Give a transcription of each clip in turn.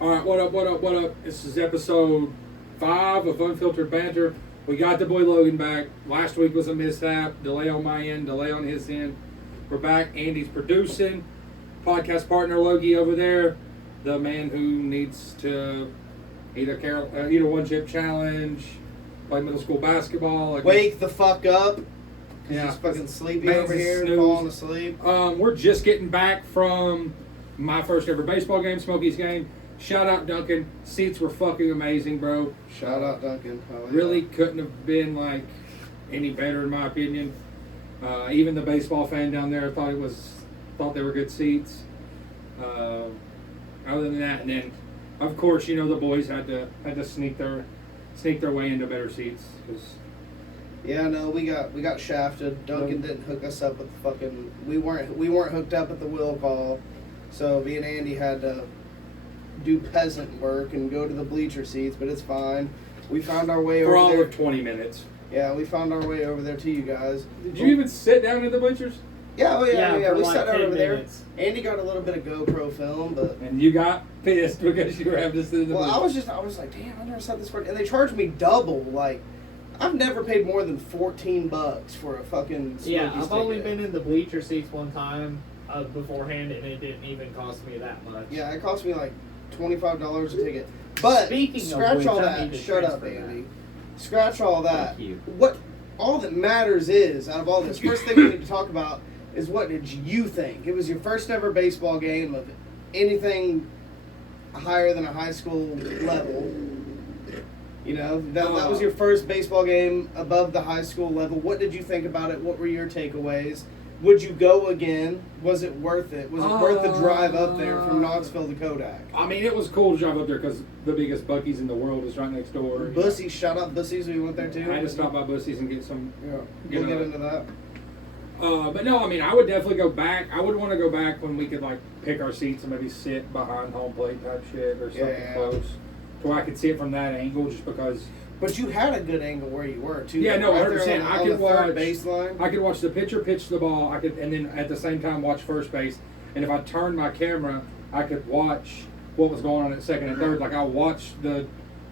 Alright, what up? This is episode 5 of Unfiltered Banter. We got the boy Logan back. Last week was a mishap. Delay on my end, delay on his end. We're back. Andy's producing. Podcast partner Logie over there. The man who needs to eat a one-chip challenge, play middle school basketball. Wake the fuck up. Yeah. He's fucking sleepy Man's over here, snooze. falling asleep. We're just getting back from my first ever baseball game, Smokies game. Shout out Duncan. Seats were fucking amazing, bro. Shout out Duncan. Oh, yeah. Really couldn't have been like any better in my opinion. Even the baseball fan down there thought they were good seats. Other than that, and then of course the boys had to sneak their way into better seats because. Yeah, no, we got shafted. Duncan didn't hook us up with the fucking. We weren't hooked up at the will call, so me and Andy had to do peasant work and go to the bleacher seats. But it's fine. We found our way for over there. all of 20 minutes. Yeah, we found our way over there to you guys. Did you even sit down in the bleachers? Yeah, yeah. We like sat down over minutes. there. Andy got a little bit of GoPro film, but. And you got pissed because you were having to sit in the bleachers. I was like, damn, I never sat this far, and they charged me double, like. I've never paid more than $14 for a fucking Smokies Yeah, I've only ticket. been in the bleacher seats one time beforehand, and it didn't even cost me that much. Yeah, it cost me like $25 a ticket. But Speaking scratch of which, all I that. need to Shut up, transfer Andy. Scratch all that. Thank you. What all that matters is, out of all this, first thing we need to talk about is what did you think? It was your first ever baseball game of anything higher than a high school level. You know, that was your first baseball game above the high school level. What did you think about it? What were your takeaways? Would you go again? Was it worth it? Was it worth the drive up there from Knoxville to Kodak? I mean, it was cool to drive up there because the biggest Buc-ee's in the world is right next door. Bussies, shout out Bussies. We went there too. I had to stop by Buc-ee's and get some. Yeah, we'll get into that. But no, I mean, I would definitely go back. I would want to go back when we could like pick our seats and maybe sit behind home plate type shit or something close, to where I could see it from that angle, just because. But you had a good angle where you were too. Yeah, no, right 100%. there I on could the watch third baseline. I could watch the pitcher pitch the ball. And then at the same time watch first base. And if I turned my camera, I could watch what was going on at second and third. Like I watched them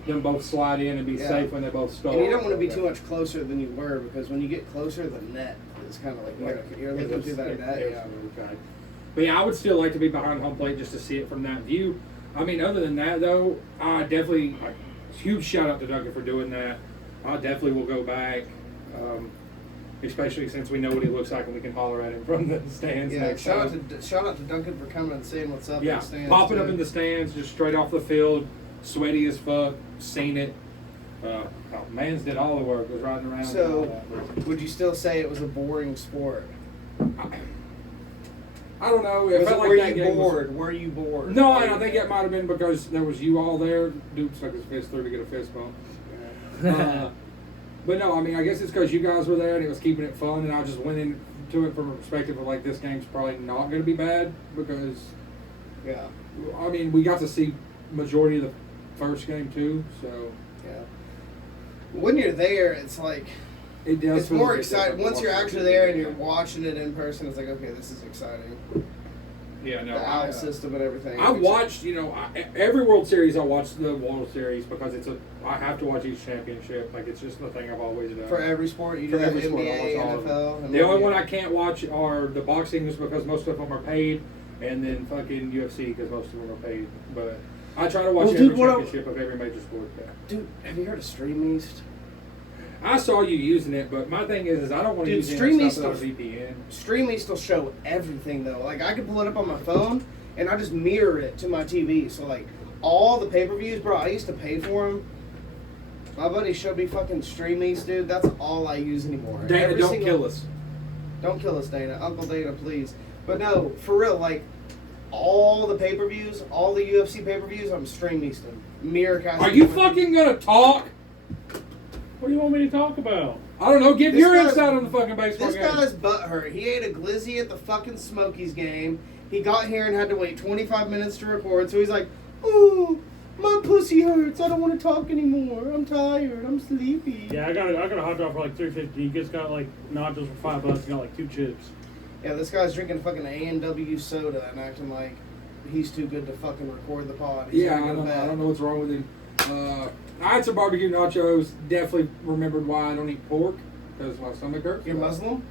both slide in and be safe when they both stole. And you don't want to be too much closer than you were, because when you get closer, the net is kind of like you're looking through that net. Yeah. But yeah, I would still like to be behind home plate just to see it from that view. I mean, other than that though, I definitely huge shout out to Duncan for doing that. I definitely will go back, especially since we know what he looks like and we can holler at him from the stands. Yeah, shout out to Duncan for coming and saying what's up. Yeah, in the stands, popping up in the stands, just straight off the field, sweaty as fuck, seen it. Mans did all the work, was riding around. So, and all that. would you still say it was a boring sport? I don't know. It felt like were that you game bored? Were you bored? No, I think it might have been because there was you all there. Dude stuck his fist through to get a fist bump. But no, I mean, I guess it's because you guys were there and it was keeping it fun, and I just went into it from a perspective of like, this game's probably not going to be bad because, I mean, we got to see majority of the first game too, so. Yeah. When you're there, it's like, it does. it's more exciting. Once you're actually there and you're watching it in person, it's like, okay, this is exciting. Yeah, no. The owl system and everything. I watched, every World Series. I watched the World Series because I have to watch each championship. Like, it's just the thing I've always done. For every sport, you do that, NBA, NFL. And the only one I can't watch are the boxing, just because most of them are paid, and then fucking UFC because most of them are paid. But I try to watch every championship of every major sport. Yeah. Dude, have you heard of Stream East? I saw you using it, but my thing is I don't want to use Stream East on a VPN. Stream East will show everything though. Like I could pull it up on my phone and I just mirror it to my TV. So like all the pay-per-views, bro, I used to pay for them. My buddy showed me fucking Stream East, dude. That's all I use anymore. Dana, don't kill us. Don't kill us, Dana. Uncle Dana, please. But no, for real, like all the pay-per-views, all the UFC pay-per-views, I'm Stream Easting. Mirror casting. Are you fucking gonna talk? What do you want me to talk about? I don't know. Give your insight on the fucking baseball game. game. This guy's butthurt. He ate a glizzy at the fucking Smokies game. He got here and had to wait 25 minutes to record. So he's like, "Oh, my pussy hurts. I don't want to talk anymore. I'm tired. I'm sleepy." Yeah, I got a hot dog for like $3.50. He just got like nachos for $5. He got like 2 chips. Yeah, this guy's drinking fucking A&W soda and acting like he's too good to fucking record the pod. He's Yeah, gonna I go to don't, bed. I don't know what's wrong with him. I had some barbecue nachos. Definitely remembered why I don't eat pork because my stomach hurts. You're Muslim?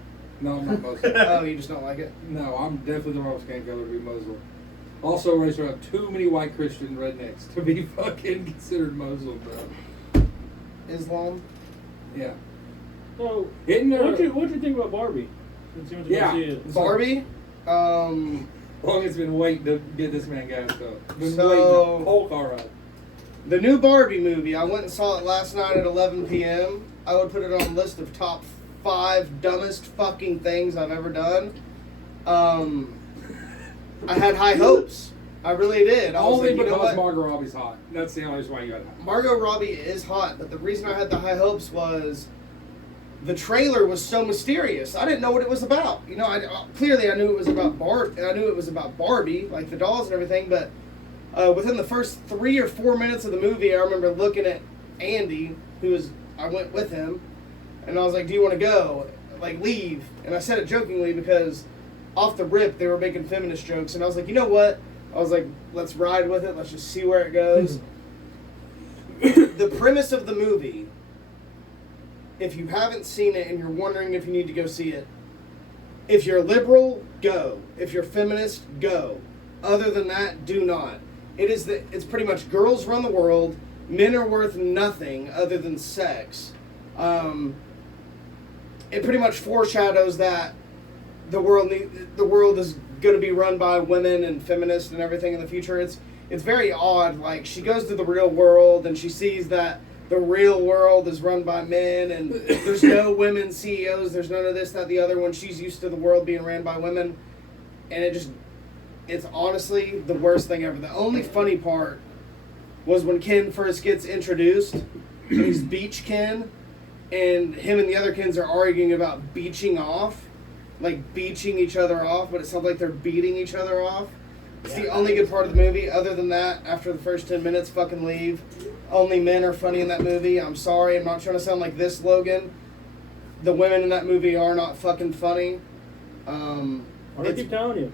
No, I'm not Muslim. Oh, you just don't like it? No, I'm definitely the wrong skin color to be Muslim. Also raised around too many white Christian rednecks to be fucking considered Muslim, bro. Islam? Yeah. So, Isn't there? what'd you think about Barbie? Since you went to go Yeah. see it. Barbie? Long as been waiting to get this man gassed up. Been So- waiting to Hulk alright. The new Barbie movie, I went and saw it last night at 11 p.m. I would put it on a list of top 5 dumbest fucking things I've ever done. I had high hopes. I really did. I was Only like, you know because what? Margot Robbie's hot. That's the only reason why you got that. Margot Robbie is hot, but the reason I had the high hopes was the trailer was so mysterious. I didn't know what it was about. You know, clearly I knew it was about I knew it was about Barbie, like the dolls and everything. But within the first 3 or 4 minutes of the movie, I remember looking at Andy, I went with him, and I was like, "Do you want to go? Like, leave?" And I said it jokingly because off the rip they were making feminist jokes, and I was like, "You know what?" I was like, "Let's ride with it. Let's just see where it goes." The premise of the movie, if you haven't seen it and you're wondering if you need to go see it, if you're liberal, go. If you're feminist, go. Other than that, do not. It's pretty much girls run the world. Men are worth nothing other than sex. It pretty much foreshadows that the world is going to be run by women and feminists and everything in the future. It's very odd. Like, she goes to the real world and she sees that the real world is run by men and there's no women CEOs. There's none of this, that, the other. When she's used to the world being ran by women, and it's honestly the worst thing ever. The only funny part was when Ken first gets introduced, and he's Beach Ken, and him and the other Kens are arguing about beaching off, like beaching each other off, but it sounds like they're beating each other off. It's the only good part of the movie. Other than that, after the first 10 minutes, fucking leave. Only men are funny in that movie. I'm sorry, I'm not trying to sound like this, Logan. The women in that movie are not fucking funny. I keep telling you,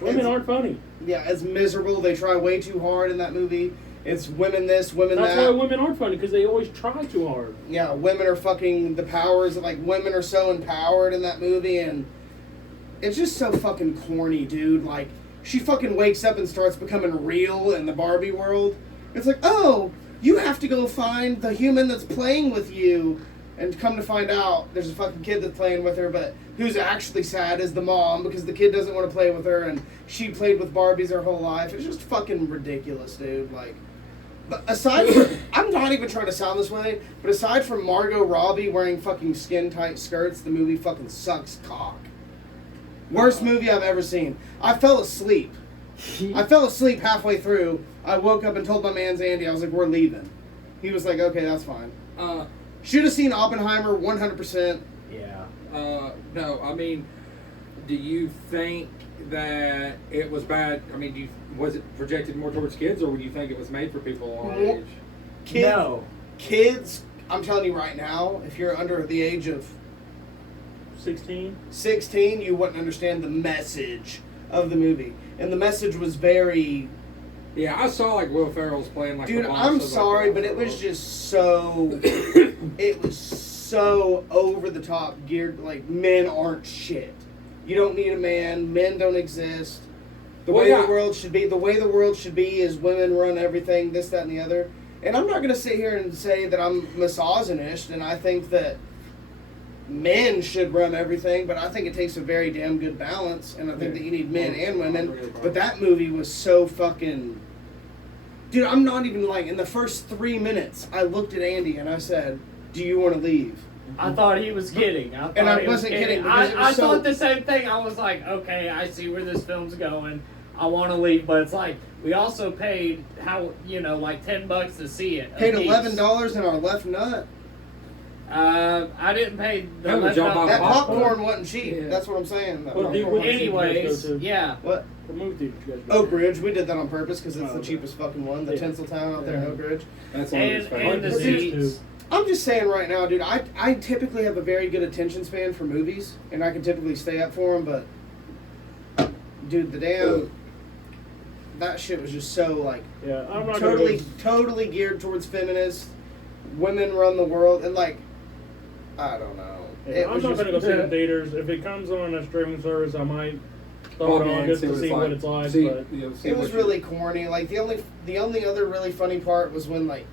women aren't funny. Yeah, it's miserable. They try way too hard in that movie. It's women this, women That's that. why women aren't funny, because they always try too hard. Yeah, women are fucking the powers. Like, women are so empowered in that movie, and it's just so fucking corny, dude. Like, she fucking wakes up and starts becoming real in the Barbie world. It's like, oh, you have to go find the human that's playing with you. And come to find out, there's a fucking kid that's playing with her, but who's actually sad is the mom because the kid doesn't want to play with her, and she played with Barbies her whole life. It's just fucking ridiculous, dude. Like, but aside from, I'm not even trying to sound this way, but aside from Margot Robbie wearing fucking skin-tight skirts, the movie fucking sucks cock. Worst movie I've ever seen. I fell asleep. I fell asleep halfway through. I woke up and told my man's Andy, I was like, we're leaving. He was like, okay, that's fine. Should have seen Oppenheimer 100%. Yeah. No, I mean, do you think that it was bad? I mean, was it projected more towards kids, or would you think it was made for people our age? Kids, I'm telling you right now, if you're under the age of 16, you wouldn't understand the message of the movie. And the message was very... Yeah, I saw like Will Ferrell's playing like. Dude, the boss I'm of, like, sorry, the but it was world. just so... it was so over the top geared. Like, men aren't shit. You don't need a man. Men don't exist. The way the world should be. The way the world should be is women run everything, this, that, and the other. And I'm not going to sit here and say that I'm misogynist, and I think that men should run everything, but I think it takes a very damn good balance, and I think that you need men and women. But that movie was so fucking... Dude, I'm not even like... In the first 3 minutes, I looked at Andy and I said, do you want to leave? I thought he was kidding. And I wasn't kidding, because it was I so- thought the same thing. I was like, okay, I see where this film's going. I want to leave, but it's like, we also paid, like $10 to see it. Paid apiece. $11 in our left nut. I didn't pay the Hell of a left job out- on That popcorn. popcorn wasn't cheap. Yeah. That's what I'm saying. That Well, popcorn what wasn't did cheap. you guys Anyways, go to? yeah. What? What movie did you guys go Oak to? Ridge. We did that on purpose because it's Oh, the okay. cheapest fucking one. The Yeah. Tinseltown out there in Oak Ridge. That's one of his And favorites. the What did you seats. do? I'm just saying right now, dude, I typically have a very good attention span for movies, and I can typically stay up for them, but, dude, the damn... that shit was just so like Yeah, I'm not gonna go. totally geared towards feminists. Women run the world, and like, I don't know. Yeah, I'm not gonna go see it in theaters. If it comes on a streaming service, I might throw it on just to see what it's like. But It was really corny. Like the only other really funny part was when like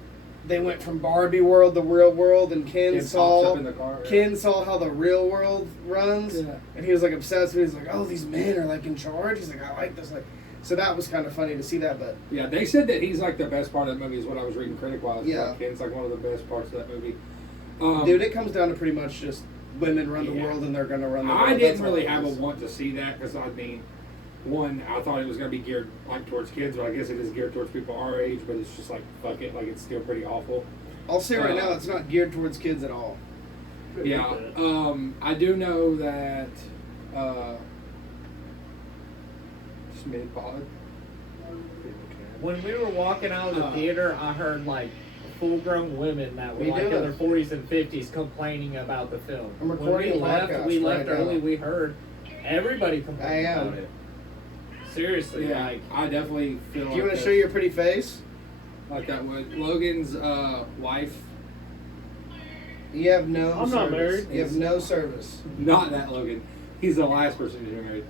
they went from Barbie world to real world, and Ken It pops saw up in the car, yeah. Ken saw how the real world runs, Yeah. and he was like obsessed with it. He's like, oh, these men are like in charge. He's like, I like this. Like, so that was kind of funny to see that. But Yeah, they said that he's like the best part of that movie is what I was reading critic-wise. Yeah. Like, Ken's like one of the best parts of that movie. dude, it comes down to pretty much just women run the Yeah. world, and they're gonna run the world. I That's didn't all really it have a is. want to see that because I mean, one, I thought it was going to be geared like towards kids, but I guess it is geared towards people our age. But it's just like fuck it, like it's still pretty awful. I'll say right now, it's not geared towards kids at all. Yeah, I do know that Smith Pod. When we were walking out of the theater, I heard like full-grown women that were Me like too. in their 40s and 50s complaining about the film. I'm When recording we a left, podcast we right left now. early. We heard everybody I complaining am. about it. Seriously, Yeah, like I definitely feel. Do like you want to that- show your pretty face? like that would Logan's wife? You have no. I'm service. not married. You have no service. Not that Logan. He's the last person to be married.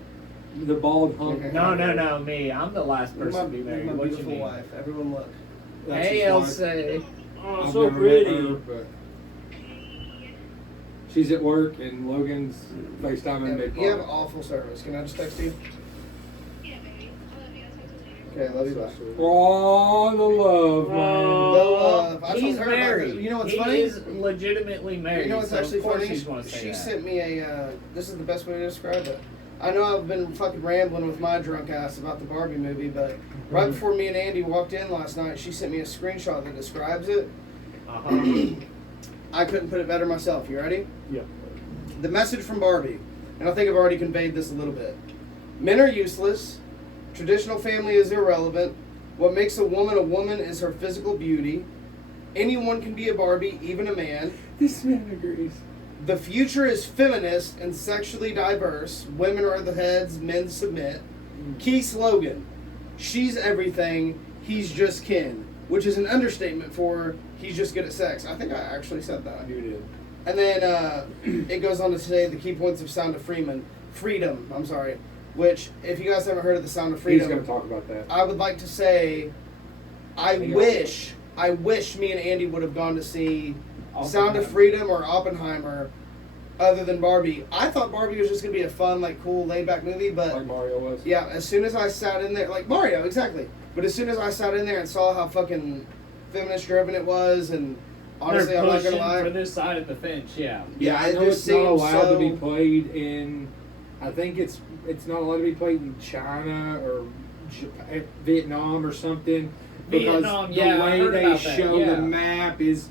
The bald hunk. no, me. I'm the last You're person to be my married. What you beautiful mean? wife. Everyone look. That's Hey, his wife. Elsa. oh, I've so never met pretty. her, but she's at work and Logan's FaceTiming me. You have awful service. Can I just text you? Okay, love you. Bye. Oh, the love, man. The love. I told He's her about married. this. You know what's he funny? is legitimately married. You know what's so actually of course funny? she's gonna say She that. sent me a. This is the best way to describe it. I know I've been fucking rambling with my drunk ass about the Barbie movie, but right before me and Andy walked in last night, she sent me a screenshot that describes it. Uh-huh. I couldn't put it better myself. You ready? Yeah. The message from Barbie, and I think I've already conveyed this a little bit. Men are useless. Traditional family is irrelevant. What makes a woman is her physical beauty. Anyone can be a Barbie, even a man. This man agrees. The future is feminist and sexually diverse. Women are the heads, men submit. Key slogan: she's everything, he's just Ken, which is an understatement for he's just good at sex. I think I actually said that. You did. And then it goes on to say the key points of Sound of Freedom. I'm sorry. Which, if you guys haven't heard of the Sound of He's Freedom, going to talk about that. I would like to say, I wish me and Andy would have gone to see Sound of Freedom or Oppenheimer, other than Barbie. I thought Barbie was just gonna be a fun, like, cool, laid-back movie, but Like Mario was. yeah, as soon as I sat in there, like Mario, exactly. But as soon as I sat in there and saw how fucking feminist-driven it was, and honestly, They're I'm not pushing gonna lie. for this side of the fence, yeah. Yeah, I it know just it's not seems allowed to be so- played in. I think it's not allowed to be played in China or Vietnam or something because Vietnam, the yeah, I way heard they about that, show yeah. the map is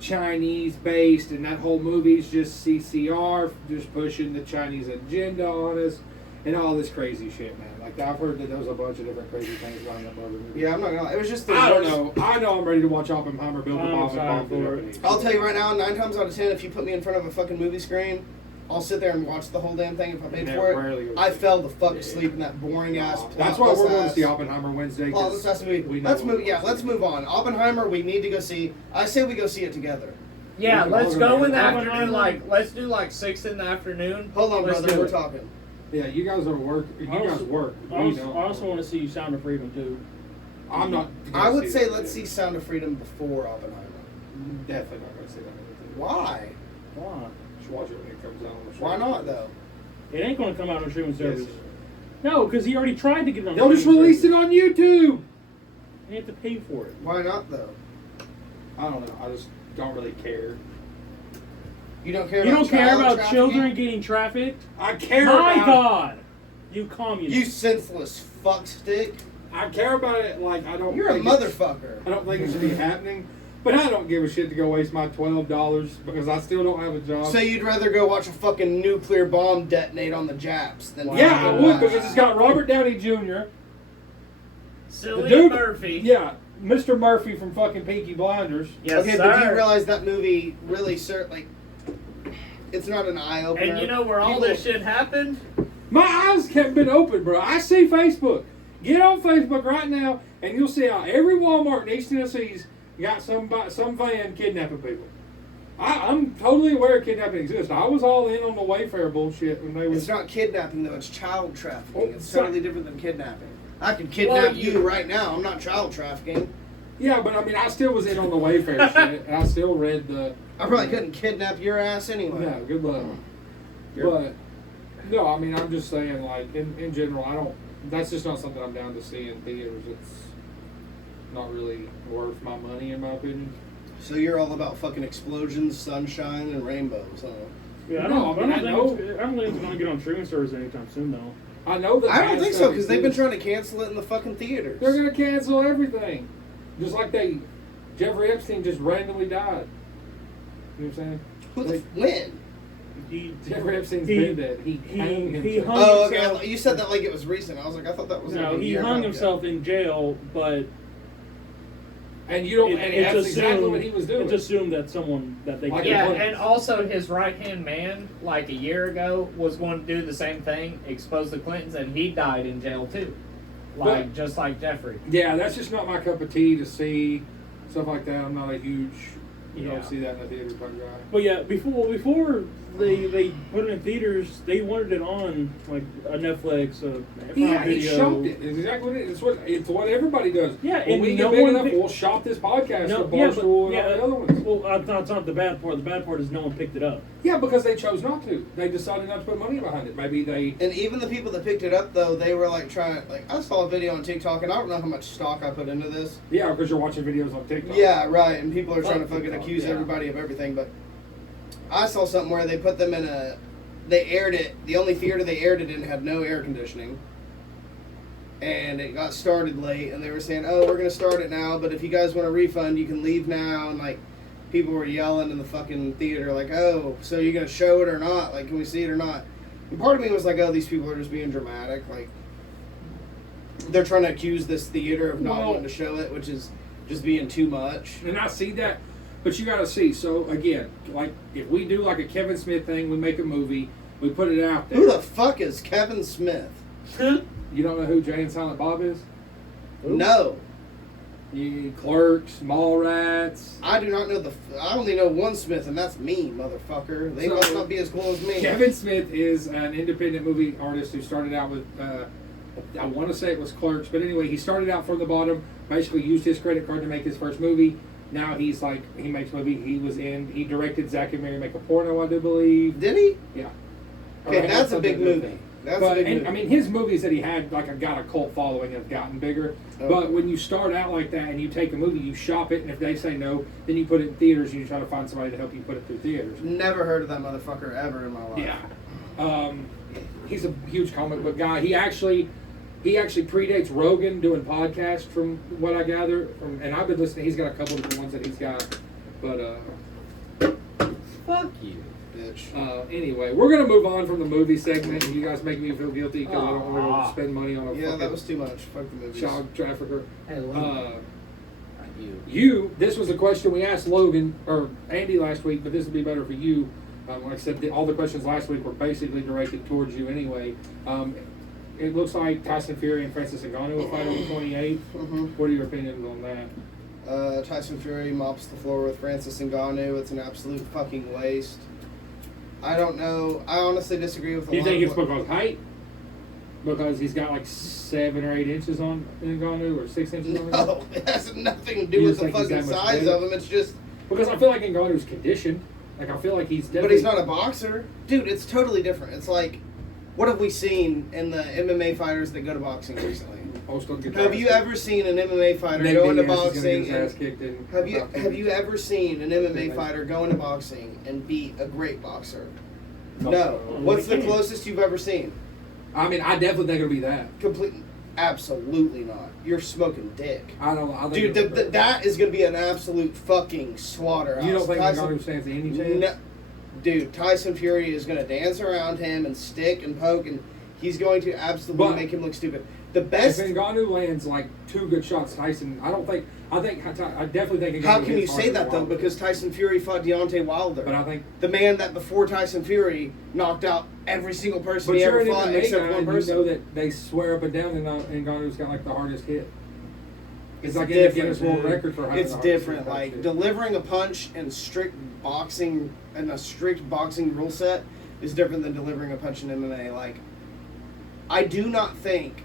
Chinese based, and that whole movie's just CCR, just pushing the Chinese agenda on us, and all this crazy shit, man. Like I've heard that there was a bunch of different crazy things going on in the movie. Yeah, I'm not gonna lie. It was just the I don't worst- know. I know I'm ready to watch Oppenheimer build the I'm bomb and bomb excited the for it. Japanese. I'll tell you right now, 9 times out of 10, if you put me in front of a fucking movie screen, I'll sit there and watch the whole damn thing if I paid Yeah, for rarely it. go I see fell the fuck asleep in that boring ass. That's why we're going to ass. see Oppenheimer Wednesday. Well, 'cause let's we know let's what move. Yeah, we're let's seeing. move on. Oppenheimer, we need to go see. I say we go see it together. Yeah, We can let's all go go in the together. afternoon. Like, let's do like 6 in the afternoon. Hold on, Let's brother. do We're it. talking. Yeah, you guys are work. You I guys also- work. I We also, don't. I also want to see Sound of Freedom too. I'm not. I gonna would say that let's see movie. Sound of Freedom before Oppenheimer. Definitely not going to see that movie. Why? Why? Just watch it when it comes out. Why not though? It ain't going to come out on streaming Yes. service. No, because he already tried to get it on. They'll just streaming release it service. on YouTube. You have to pay for it. Why not though? I don't know. I just don't really care. You don't care. You about don't care child about trafficking? children getting trafficked? I care My about. God! You communist. You senseless fuckstick. I care about it. Like I don't. You're a think it's- motherfucker. I don't think it should be happening. But I don't give a shit to go waste my $12 because I still don't have a job. So you'd rather go watch a fucking nuclear bomb detonate on the Japs than yeah, I would watch- because it's got Robert Downey Jr. The Cillian dude, Murphy. Yeah, Mr. Murphy from fucking Peaky Blinders. Yes, okay, sir. but do you realize that movie really, like, it's not an eye opener. And you know where all this shit happened? My eyes kept been open, bro. I see Facebook. Get on Facebook right now, and you'll see how every Walmart in East Tennessee's got some van kidnapping people. I'm totally aware kidnapping exists. I was all in on the Wayfair bullshit when they was. It's not kidnapping though. It's child trafficking. Oh, It's sorry. totally different than kidnapping. I could kidnap you right now. I'm not child trafficking. Yeah, but I mean, I still was in on the Wayfair shit, and I still read the. I probably couldn't kidnap your ass anyway. Yeah, good luck. But no, I mean, I'm just saying, like in general, I don't. That's just not something I'm down to see in theaters. It's not really worth my money, in my opinion. So you're all about fucking explosions, sunshine, and rainbows, huh? Yeah, I No, don't I think it's going to get on streaming service anytime soon, though. I know that. I don't think so because they've been trying to cancel it in the fucking theaters. They're gonna cancel everything, just like Jeffrey Epstein just randomly died. You know what I'm saying? Who the when? Jeffrey Epstein's been dead. He hung himself. hung Oh, himself. okay. You said that like it was recent. I was like, I thought that was. No, like a he year hung ago. himself in jail, but And you don't. And that's exactly what he was doing. It's assumed that someone that they Like, Yeah, it was. and also his right-hand man, like a year ago, was going to do the same thing, expose the Clintons, and he died in jail too. Like, just like Jeffrey. Yeah, that's just not my cup of tea to see stuff like that. I'm not a huge. You Yeah. don't see that in the theater type guy. But yeah, before they put it in theaters, they wanted it on like a Netflix, a Yeah, Prime he Video. shopped it. It's exactly what it is. It's what everybody does. Yeah, when and we no get big one enough, picked- we'll shop this podcast No, for yeah, Barstool but, and yeah, all the other ones. well, that's not the bad part. The bad part is no one picked it up. Yeah, because they chose not to. They decided not to put money behind it. Maybe they. And even the people that picked it up, though, they were like trying. Like I saw a video on TikTok, and I don't know how much stock I put into this. Yeah, because you're watching videos on TikTok. Yeah, right. And people are trying to Fuck fucking TikTok, accuse yeah. everybody of everything. But I saw something where they put them in a. They aired it. The only theater they aired it in had no air conditioning. And it got started late, and they were saying, "Oh, we're gonna start it now, but if you guys want a refund, you can leave now." And like, people were yelling in the fucking theater, like, "Oh, so you're gonna show it or not? Like, can we see it or not?" And part of me was like, "Oh, these people are just being dramatic. Like, they're trying to accuse this theater of not Well- wanting to show it, which is just being too much." And I see that, but you got to see. So again, like if we do like a Kevin Smith thing, we make a movie, we put it out there. Who the fuck is Kevin Smith? You don't know who Jay and Silent Bob is? No, Clerks, Mallrats. I do not know I only know one Smith, and that's me, motherfucker. They So- must not be as cool as me. Kevin Smith is an independent movie artist who started out with, I want to say it was Clerks, but anyway, he started out from the bottom, basically used his credit card to make his first movie. Now he's like, he makes movie. He directed Zack and Mary Make a Porno, I do believe. Did he? Yeah. Okay, Or that's a big something like that. movie. That's But, a big and, movie. I mean, his movies that he had like got a cult following and have gotten bigger. Oh. But when you start out like that and you take a movie, you shop it, and if they say no, then you put it in theaters and you try to find somebody to help you put it through theaters. Never heard of that motherfucker ever in my life. Yeah. He's a huge comic book guy. He actually predates Rogan doing podcasts, from what I gather. And I've been listening. He's got a couple different ones that he's got. But Fuck you. Bitch. anyway, we're gonna move on from the movie segment. You guys make me feel guilty because I don't want to spend money on a Yeah, that fucking was too much. Fuck the movies. child trafficker. Hey, Logan. This This was a question we asked Logan or Andy last week, but this would be better for you. Like I said, all the questions last week were basically directed towards you anyway. It looks like Tyson Fury and Francis Ngannou will fight on the 28th. Mm-hmm. What are your opinions on that? Tyson Fury mops the floor with Francis Ngannou. It's an absolute fucking waste. I don't know. I honestly disagree with a Do you lot think of it's because height? Because he's got like 7 or 8 inches on Ngannou, or 6 inches on him? No, it has nothing to do You with just the think he's fucking that much size better? of him. It's just, Because I feel like Ngannou's conditioned. Like I feel like he's definitely. but he's not a boxer. Dude, it's totally different. It's like, what have we seen in the MMA fighters that go to boxing recently? Have you ever seen an MMA fighter go into boxing? Have you ever seen an MMA fighter go into boxing and beat a great boxer? No. What's the closest you've ever seen? I mean, I definitely think it'll be that. Absolutely not. You're smoking dick. I think Dude, that is going to be an absolute fucking slaughterhouse. You don't think Tyson, Ngannou stands any chance? no, dude, Tyson Fury is going to dance around him and stick and poke, and he's going to absolutely But- make him look stupid. The best. If Ngannou lands like 2 good shots, Tyson, I definitely think. How Ngannou can you hits say harder that though? Wilder. Because Tyson Fury fought Deontay Wilder. But I think. The man that before Tyson Fury knocked out every single person But he you're ever an fought MMA except guy, one and person. you know that they swear up and down that Ngannou's got like the hardest hit. It's like in the different, Guinness World dude. Record for having It's the hardest different. hit. Like delivering a punch in strict boxing and a strict boxing rule set is different than delivering a punch in MMA. Like, I do not think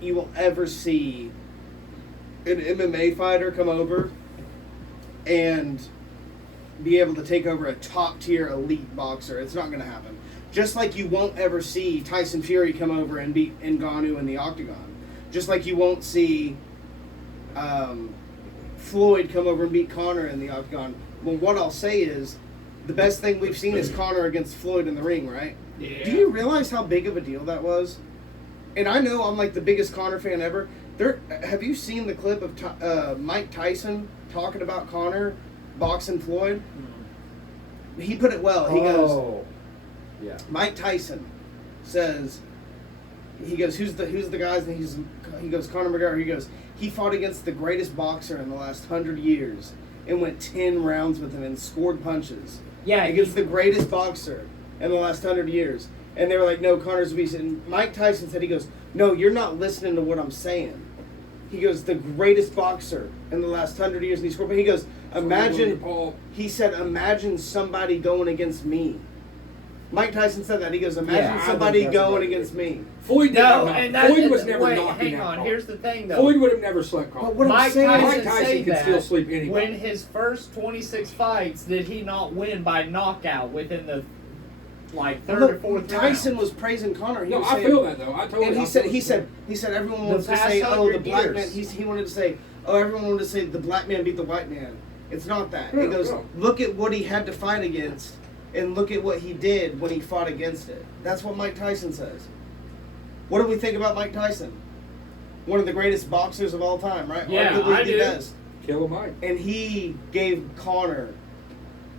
you will ever see an MMA fighter come over and be able to take over a top tier elite boxer. It's not going to happen. Just like you won't ever see Tyson Fury come over and beat Ngannou in the octagon. Just like you won't see Floyd come over and beat Conor in the octagon. Well, what I'll say is the best thing we've seen is Conor against Floyd in the ring, right? Yeah. Do you realize how big of a deal that was? And I know I'm like the biggest Conor fan ever. Have you seen the clip of Mike Tyson talking about Conor boxing Floyd? He put it well. He goes, yeah. Mike Tyson says, he goes, who's the guys? And he goes, Conor McGregor. He goes, he fought against the greatest boxer in the last 100 years and went 10 rounds with him and scored punches. Yeah, Against the greatest boxer in the last 100 years. And they were like, no, Conor's a beast. And Mike Tyson said, he goes, no, you're not listening to what I'm saying. He goes, the greatest boxer in the last 100 years. And he scored. But he goes, imagine, he said, imagine somebody going against me. Mike Tyson said that. He goes, imagine I somebody think that's going right. against me. Floyd No, didn't and knock- that Floyd was never wait, knocking hang out on. Conor. Here's the thing, though. Floyd would have never slept Conor. But what I'm Mike saying- Tyson, Mike Tyson say can that still sleep anybody. when his first 26 fights, did he not win by knockout within the third or fourth Tyson round? was praising Conor. He No, was I saying, feel that though. I totally. And I he feel said everyone The wants to past say, oh, the 100 black years. man. He wanted to say, oh, everyone wanted to say the black man beat the white man. It's not that. No, He goes, no. look at what he had to fight against, and look at what he did when he fought against it. That's what Mike Tyson says. What do we think about Mike Tyson? One of the greatest boxers of all time, right? Yeah, Arguably I the do. best. Kill Mike. And he gave Conor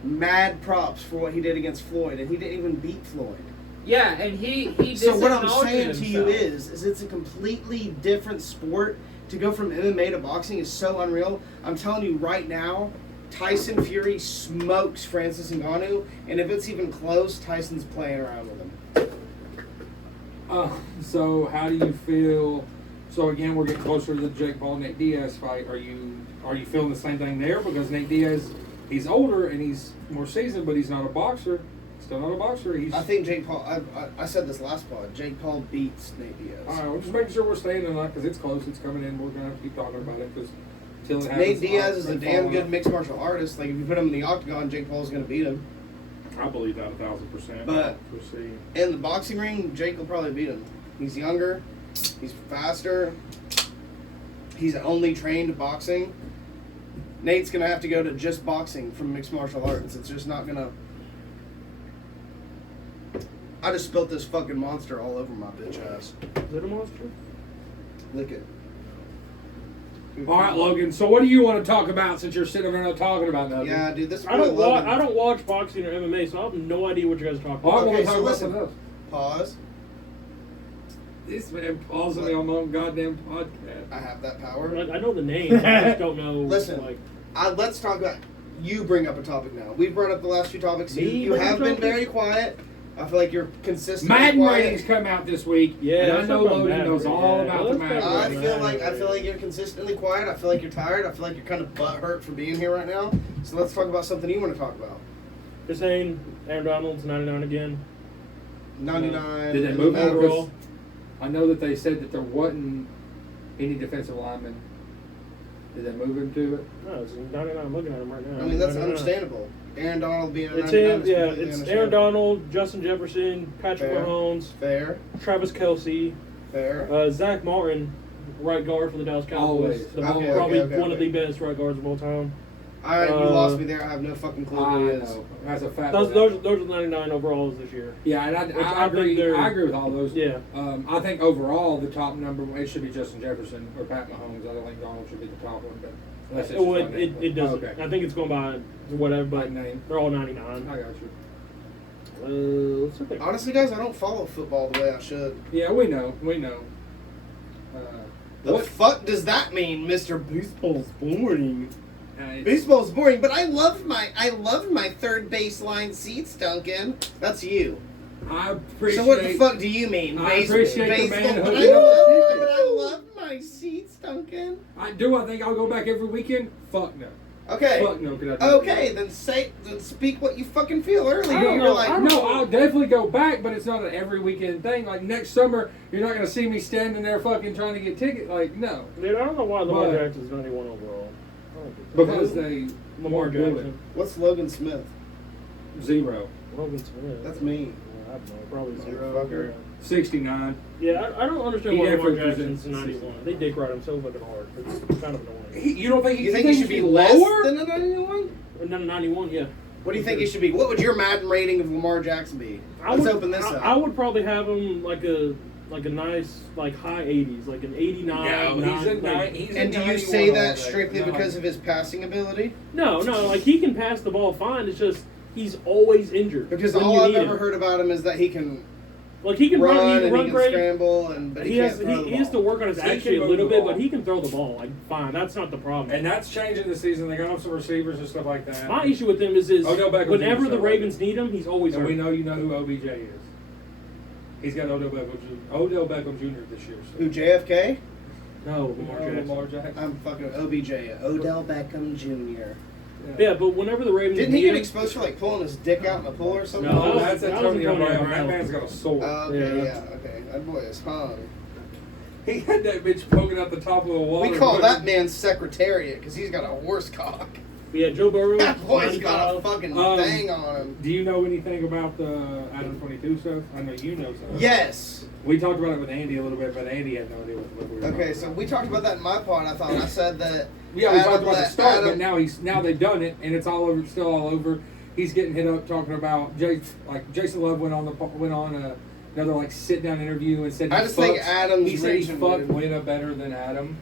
mad props for what he did against Floyd, and he didn't even beat Floyd. Yeah, and he So what I'm disacknowledged saying to you himself. is it's a completely different sport. To go from MMA to boxing is so unreal. I'm telling you right now, Tyson Fury smokes Francis Ngannou, and if it's even close, Tyson's playing around with him. So how do you feel? So again, we're getting closer to the Jake Paul Nate Diaz fight. Are you feeling the same thing there? Because Nate Diaz, he's older and he's more seasoned, but he's not a boxer. Still not a boxer. He's I think Jake Paul. I said this last pod. Jake Paul beats Nate Diaz. all right. We're just making sure we're staying in that because it's close. It's coming in. We're gonna have to keep talking about it because until it happens. Nate Diaz is a I'll damn follow good up. mixed martial artist. Like if you put him in the octagon, Jake Paul's gonna beat him. I believe that 1,000%. But- we'll see. In the boxing ring, Jake will probably beat him. He's younger. He's faster. He's only trained boxing. Nate's gonna have to go to just boxing from mixed martial arts. It's just not gonna. I just spilt this fucking monster all over my bitch ass. Is it a monster? Lick it. All right, Logan. So what do you want to talk about since you're sitting over there not talking about nothing? Yeah, dude. This. I don't boy watch. Logan- I don't watch boxing or MMA, so I have no idea what you guys are talking All right, about. well, Okay, we'll so talk about listen. something else. Pause. This man pausing me on my own goddamn podcast. I have that power. I know the names. I just don't know. Listen. like Let's talk about. You bring up a topic now. We've brought up the last few topics. Me You bring up have been topics? very quiet. I feel like you're consistent. Madden quiet. ratings come out this week. Yeah, and I let's know talk about Logan Madden knows ratings. all Yeah, about let's the talk Madden about I ratings. feel like you're consistently quiet. I feel like you're tired. I feel like you're kind of butthurt for being here right now. So let's talk about something you want to talk about. you're saying Aaron Donald's 99 again. 99. Did they and move then over? overall? I know that they said that there wasn't any defensive lineman. Did they move him to it? No, it's 99. I'm looking at him right now. I mean, that's 99. understandable. Aaron Donald being a It's 99 him. is Yeah, completely it's Aaron understandable. Donald, Justin Jefferson, Patrick Fair. Mahomes, Fair. Travis Kelce, Fair. Zach Martin, right guard for the Dallas Cowboys. Always. The- Okay, probably okay, one of okay. the best right guards of all time. You lost me there. I have no fucking clue I who he is. know. That's a fact. Those are the 99 overalls this year. Yeah, and Which I I think agree. they're- I agree with all those. Yeah. I think overall the top number it should be Justin Jefferson or Pat Mahomes. I don't think Donald should be the top one, but unless it's Well, just my name. it doesn't. Okay. I think it's going by whatever, but My name. they're all 99. I got you. Let's look at Honestly, guys, I don't follow football the way I should. Yeah, we know. We know. The what? fuck does that mean, Mr. Baseball's boring? It's- Baseball's boring, but I loved my third baseline seats, Duncan. That's you. I appreciate. So what the fuck do you mean? I appreciate the baseball, man but hooking up. but I love my seats, Duncan. I think I'll go back every weekend. Fuck no. Okay. Fuck no. Could I do Okay, then speak what you fucking feel earlier. No, You're like, no, I'll definitely go back, but it's not an every weekend thing. Like next summer, you're not gonna see me standing there fucking trying to get tickets. Like no, Dude, I don't know why Lamar But- Jackson's 91 overall. I don't get that. because they Lamar do it. Jackson. what's Logan Smith? 0, Logan Smith. That's me. I don't know, probably 0. Motherfucker. 69. Yeah, I don't understand He why Lamar definitely Jackson's presents 91. They dick ride him so fucking hard. It's kind of annoying. You don't think You think he should be less lower? than a 91? And then 91, yeah. What do you think he should be? What would your Madden rating of Lamar Jackson be? Let's open this up. I would probably have him like a nice high 80s, like an 89. No, he's a 90, nine. He's a And do you 91 say all that day. strictly No. because of his passing ability? No, like he can pass the ball fine. It's just he's always injured. Because when all you I've need ever him. heard about him is that he can Like he can run run, and he can great. scramble, but he can't throw the He has to ball. work on his He accuracy can a move little the bit, ball. but he can throw the ball. Like fine, that's not the problem. And that's changing this season. They got up some receivers and stuff like that. My issue with him is Odell Beckham whenever Jr. the Ravens need him, he's always And hurt. we know you know who OBJ is. He's got Odell Beckham Jr. this year. So. Who, JFK? No, Lamar Jackson. Lamar Jackson. I'm fucking OBJ. Odell Beckham Jr. Yeah, but whenever the Ravens Didn't he need get him, exposed for like pulling his dick out in the pool or something? No, Oh, that's that was Antonio Antonio Brown. That Brown. man's got a sword. Okay, Yeah. yeah, okay. That boy is hung. He had that bitch poking out the top of the wall. We call that man Secretariat because he's got a horse cock. yeah, Joe Burrow. That boy's got a 95. fucking thing on him. Do you know anything about the Adam 22 stuff? I know you know stuff. Yes. We talked about it with Andy a little bit, but Andy had no idea what we were talking Okay, so about. we talked about that in my pod. I said that. Yeah, we talked Adam about the let start, but Adam- now they've done it, and it's all over, still all over. He's getting hit up talking about Jason Love went on another like sit down interview and said I just think Adam's he said he reaching, fucked dude. Winna better than Adam,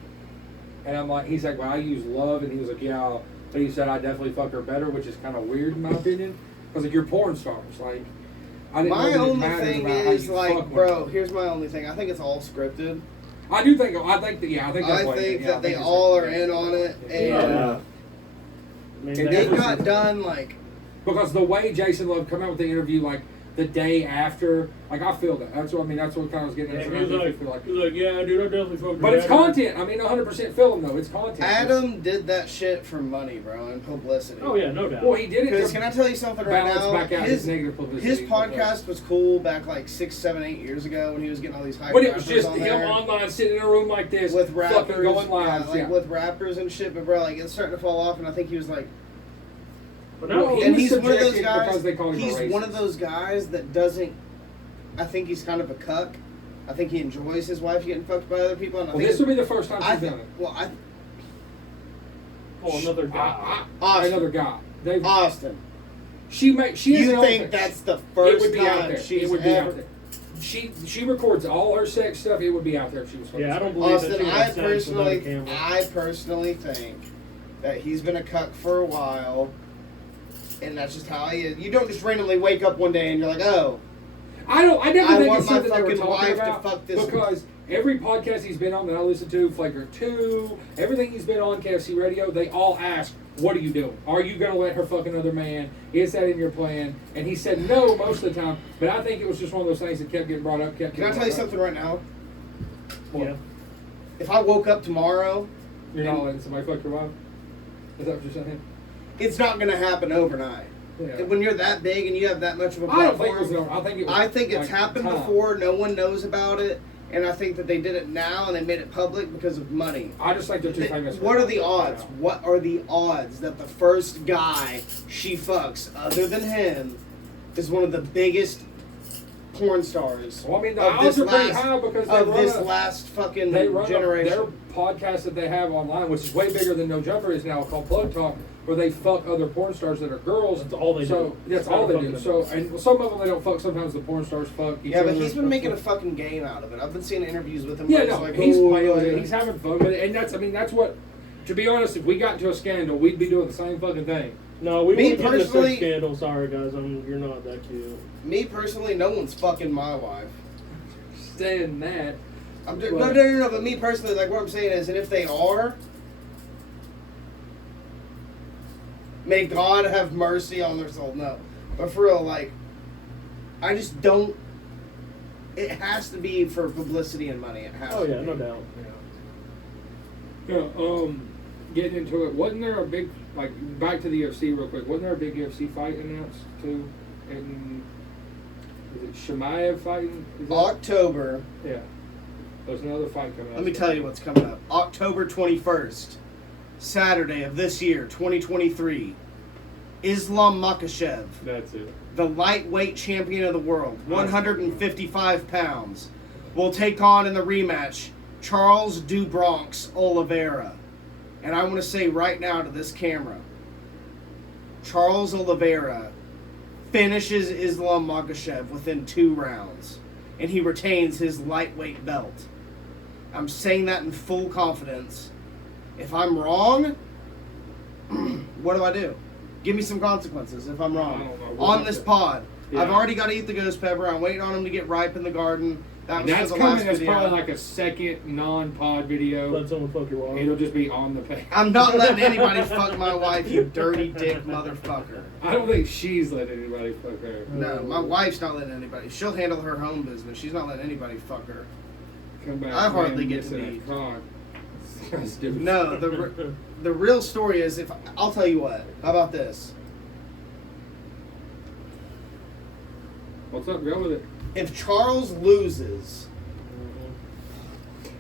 and I'm like, he's like, well, I use Love, and he was like, yeah, but he said I definitely fuck her better, which is kind of weird in my opinion, because like you're porn stars, like. I didn't My know that it only mattered thing about how is you like, fuck bro. women. Here's my only thing. I think it's all scripted. I think that's what it is. that they all are in on it, and Yeah. I mean, And it was- got done like. Because the way Jason Love come out with the interview, like the day after, like I feel that. That's what kind of was getting at. Yeah, So I he's definitely like, feel like. he's like, yeah, dude, I definitely fucked But her it's dad. content. I mean, 100% film though. It's content. Adam did that shit for money, bro, and publicity. Oh yeah, no doubt. Well, he did it Because to can I tell you something right balance now? back out his negative publicity. His podcast was cool back like 6, 7, 8 years ago when he was getting all these hype But it was rappers just on him there online, sitting in a room like this, with rappers, fucking going live. like with rappers and shit. But bro, like it's starting to fall off, and I think he was like, But no, Well, he and was he's one of those subjected guys. because they call him a He's one of racist. those guys that doesn't. I think he's kind of a cuck. I think he enjoys his wife getting fucked by other people, and I Well, think this will be the first time I she's think. done it. Well, oh, another guy. Austin. Another guy. They've, Austin. She has You an think OnlyFans. that's the It first would be out time there. she's It would be ever? out there. She records all her sex stuff. It would be out there if she was. fucking Yeah, I don't sex. believe that Austin, she would I have sex without a personally camera. think that he's been a cuck for a while, and that's just how he is. You don't just randomly wake up one day and you're like, oh, I never I think want it's my something they were fucking talking wife to about fuck this- because every podcast he's been on that I listen to, Flaker 2, everything he's been on, KFC Radio, they all ask, what are you doing? Are you going to let her fuck another man? Is that in your plan? And he said no most of the time, but I think it was just one of those things that kept getting brought up, can I tell you something right now? What? Yeah. If I woke up tomorrow, You're not letting somebody fuck your wife? Is that what you're saying? it's not going to happen overnight. Yeah. When you're that big and you have that much of a I don't think it was platform, no. I think it's like, happened time. before. No one knows about it, and I think that they did it now and they made it public because of money. I just think they're too famous. What are the odds? What are the odds that the first guy she fucks, other than him, is one of the biggest porn stars Well, I mean, the of odds this are pretty last high because of they this run last fucking they run generation? their podcast that they have online, which is way bigger than No Jumper is now, called Plug Talk, where they fuck other porn stars that are girls. That's all they so do. that's all they do. So, and some of them they don't fuck. Sometimes the porn stars fuck each Yeah, other. but he's been and making a stuff. fucking game out of it. I've been seeing interviews with him. Yeah, where it's no, like, he's oh, playing with yeah. it. He's having fun with it, and that's what. To be honest, if we got into a scandal, we'd be doing the same fucking thing. No, we Me wouldn't get into a personally- sex scandal. Sorry, guys. You're not that cute. Me personally, no one's fucking my wife. Saying that, No. But me personally, like what I'm saying is, and if they are, may God have mercy on their soul. No, but for real, like, I just don't. It has to be for publicity and money. It has. Oh to yeah, be. no doubt. Yeah. Getting into it, wasn't there a big back to the UFC real quick? Wasn't there a big UFC fight announced too? And is it Shemaev fighting? Is that- October. Yeah. There's another fight coming up. Let me tell you what's coming up. October 21st, Saturday of this year, 2023. Islam Makhachev, That's it. the lightweight champion of the world, 155 pounds, will take on in the rematch Charles Du Bronx Oliveira. And I want to say right now to this camera, Charles Oliveira finishes Islam Makhachev within 2 rounds, and he retains his lightweight belt. I'm saying that in full confidence. If I'm wrong, what do? Give me some consequences if I'm wrong. I don't know. We'll On have this to- pod. Yeah. I've already got to eat the ghost pepper. I'm waiting on him to get ripe in the garden. That was That's for the coming. last That's video. probably like a second non-pod video. Let someone fuck your wife. It'll just be on the page. I'm not letting anybody fuck my wife, you dirty dick motherfucker. I don't think she's letting anybody fuck her. No, my wife's not letting anybody. She'll handle her home business. She's not letting anybody fuck her. Come back. I hardly man, get to missing a meet. con. That's different. No, the real story is if I'll tell you what. How about this? What's up? Go with it. If Charles loses,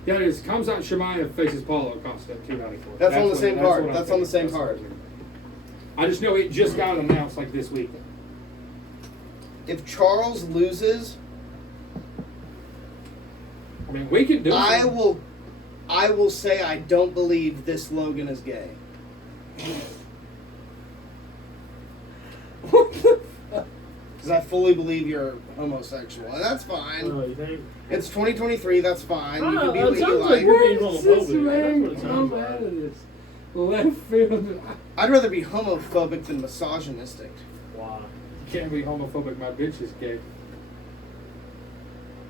Yeah, it comes out. Shemaev faces Paulo Costa at 294. That's on the what- same that's card. what I'm That's on the thinking. same card. I just know it just got announced like this week. if Charles loses, I mean, we can do it. I will say I don't believe this Logan is gay. What the fuck? Because I fully believe you're homosexual. And that's fine. Oh, you think? It's 2023, that's fine. You can be It what you sounds like like. you're being Where does this homophobic. man That's what it sounds come out like. of this? Left field. I'd rather be homophobic than misogynistic. Wow. Can't be homophobic. My bitch is gay.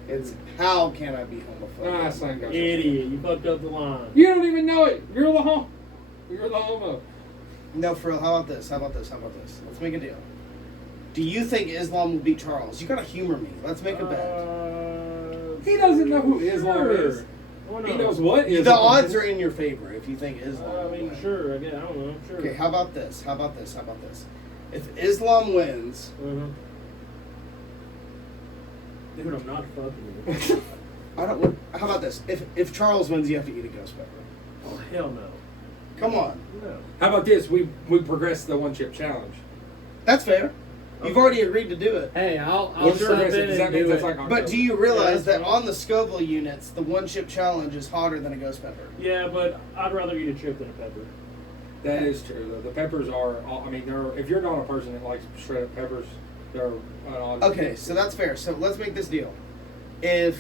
It's how can I be Ah, homophobic? same goes. Idiot, you fucked up the line. You don't even know it. You're the homo. You're the homo. No, for real. How about this? Let's make a deal. Do you think Islam will beat Charles? You gotta humor me. Let's make a bet. He doesn't know who Islam Sure. is. Why He not? knows what Islam The odds is. are in your favor if you think Islam. I will mean, win. sure. I don't know. Sure. Okay, how about this? If Islam wins, Uh-huh. Dude, I'm not fucking you. I don't. How about this? If Charles wins, you have to eat a ghost pepper. Oh, hell no. Come on, No. How about this? We progressed the one chip challenge. that's fair. You've already agreed to do it. Hey, I'll What's jump progressive? in Does that and mean do that's it. like But do you realize Yeah, that that's on the Scoville units, the one chip challenge is hotter than a ghost pepper? Yeah, but I'd rather eat a chip than a pepper. That is true. Though. The peppers are. I mean, they're. If you're not a person that likes shredded peppers, they're. Okay, so that's fair. So let's make this deal. If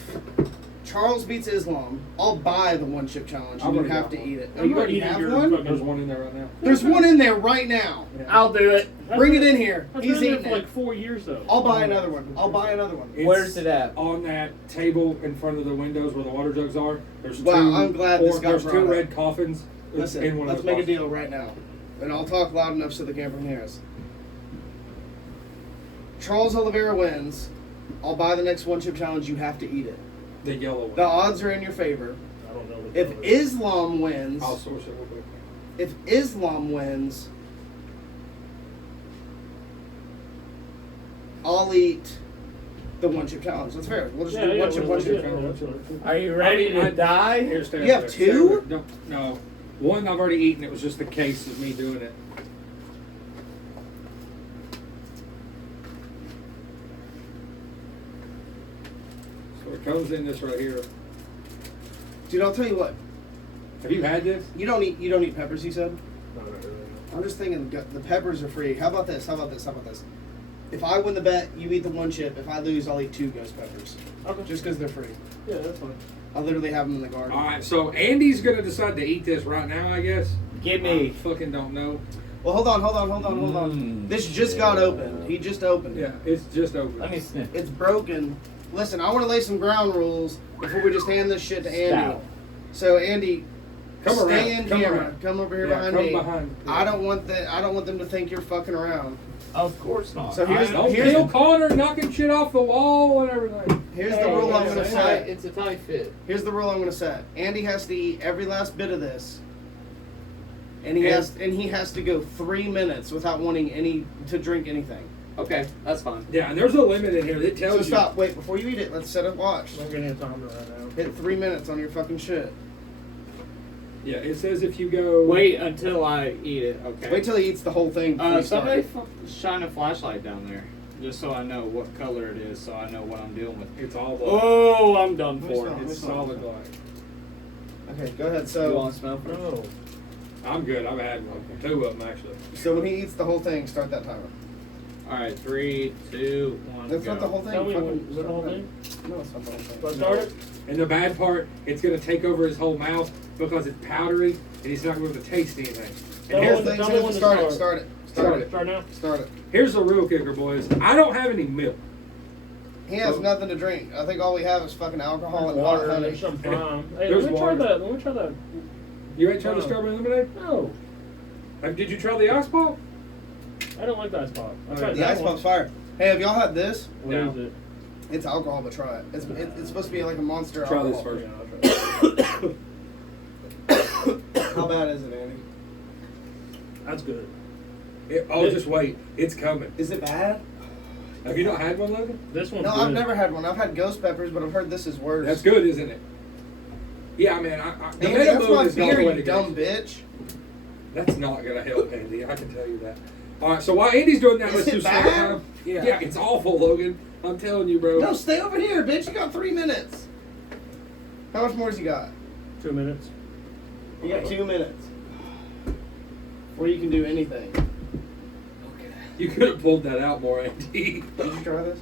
Charles beats Islam, I'll buy the one chip challenge and I've you already have got to one. eat it. Oh, I'm you not already eating have your one? fucking- There's one in there right now. There's one in there right now. Yeah. I'll do it. Bring it in here. I've He's been there eating for it. like 4 years though. I'll buy another one. It's Where's it at? On that table in front of the windows where the water jugs are. There's Wow, two. I'm glad this got There's brought two up. red coffins. in Listen, one of let's those make a boxes. deal right now. And I'll talk loud enough so the camera can hear us. Charles Oliveira wins. I'll buy the next one chip challenge. You have to eat it. The yellow one. The odds are in your favor. I don't know. the If color. Islam wins, I'll source it real quick. if Islam wins, I'll eat the one chip challenge. That's fair. We'll just do one chip, one chip. yeah, that's fine. Are you ready to die? Here, stay You up have there. two? Stay up there. No. One I've already eaten. It was just the case of me doing it. So it comes in this right here. Dude, I'll tell you what. Have you had this? You don't eat peppers. You said. No, not really. I'm just thinking the peppers are free. How about this? If I win the bet, you eat the one chip. If I lose, I'll eat 2 ghost peppers. Okay. Just because they're free. Yeah, that's fine. I literally have them in the garden. All right. So Andy's gonna decide to eat this right now. I guess. Give I me. fucking don't know. Well, hold on. This just got opened. He just opened it. Yeah, it's just open. Let me sniff. It's broken. Listen, I want to lay some ground rules before we just hand this shit to Andy. Stout. So Andy, Come stay around. in Come camera. around. Come over here Yeah, behind come me. behind. I don't want that. I don't want them to think you're fucking around. Of course not. So here's Don't here's kill Connor knocking shit off the wall and everything. here's the rule I'm gonna set. It's a tight fit. Here's the rule I'm gonna set. Andy has to eat every last bit of this, and he And- has to go 3 minutes without wanting to drink anything. Okay, that's fine. Yeah, and there's a limit in here that So tells you. stop. Wait, before you eat it, let's set a watch. I'm gonna have timer right now. Hit 3 minutes on your fucking shit. Yeah, it says if you go. Wait until I eat it. Okay. Wait till he eats the whole thing. Before you start. Somebody shine a flashlight down there, just so I know what color it is, so I know what I'm dealing with. It's all black. Oh, I'm done Let me for. smell. It's solid black. Okay, go ahead. You So, want to smell first? No. I'm good. I've had one. 2 of them actually. so when he eats the whole thing, start that timer. All right, 3, 2, 1. That's go. not the whole thing. Tell me Fucking what the start whole that. thing. No, it's not the whole thing. So I start it. And the bad part, it's gonna take over his whole mouth because it's powdery and he's not going to taste anything. Tell And me here's when the, to- tell me when to Start it. start. Start it. Start Start it. it. Start now. Start it. here's the real kicker, boys. I don't have any milk. He has So- nothing to drink. I think all we have is fucking alcohol and Water. hot There's honey. some prime. Hey, There's let me water. try that. Let me try that. You ain't tried the No. strawberry lemonade? No, Did you try the ice pop? I don't like the ice pop. I Oh, tried yeah. The that ice one. pop's fire. Hey, have y'all had this? What No. is it? It's alcohol, but try it. It's supposed to be like a monster Try alcohol. this first. Yeah, I'll try it. How bad is it, Andy? That's good. Just wait. It's coming. Is it bad? Have you not had one, Logan? This one's No, good. I've never had one. I've had ghost peppers, but I've heard this is worse. That's good, isn't it? Yeah, man. The Andy, that's Metamoon my is not the beer, way you to go. dumb bitch. That's not gonna help, Andy. I can tell you that. All right. So while Andy's doing that, Is let's it do snack bad? time. Yeah, it's awful, Logan. I'm telling you, bro. No, stay over here, bitch. You got 3 minutes. How much more has you got? 2 minutes. You got 2 minutes. Before you can do anything. You could have pulled that out more, Andy. Did you try this?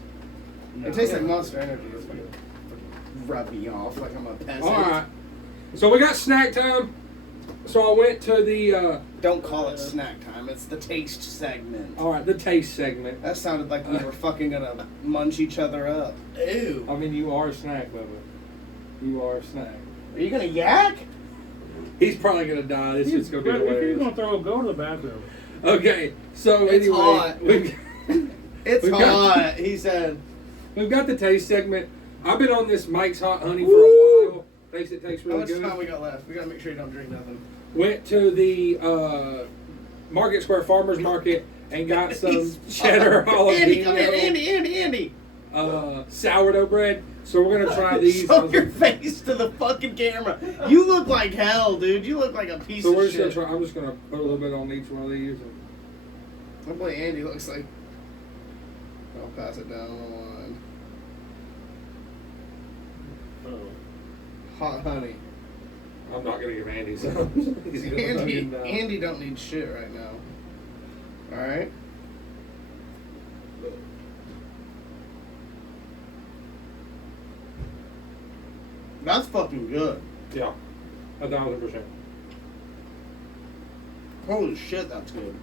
It tastes like Monster Energy. It's fucking rub me off like I'm a peasant. All right. So we got snack time. So I went to the. Don't call it snack time. It's the taste segment. All right, the taste segment. That sounded like we were fucking gonna munch each other up. Ew. I mean, you are a snack, Bubba. You are a snack. Are you gonna yak? He's probably gonna die. This is gonna be If you're hilarious. gonna throw up, go to the bathroom. Okay, so It's anyway, hot. It's We've got- hot, he said. we've got the taste segment. I've been on this Mike's Hot Honey for a Woo! while. Thinks it tastes How really much good. time we got left? We gotta make sure you don't drink nothing. Went to the Market Square Farmers Market and got some cheddar Andy, come here, jalapeno Andy. sourdough bread. So we're gonna try these. Show your face to the fucking camera. You look like hell, dude. You look like a piece So of we're just shit. gonna try. I'm just gonna put a little bit on each one of these. My boy Andy looks like. I'll pass it down the line. Oh. Hot honey. I'm not gonna give Andy some. He's gonna Andy, fucking die. Andy don't need shit right now. All right. That's fucking good. Yeah, 1,000%. Holy shit, that's good.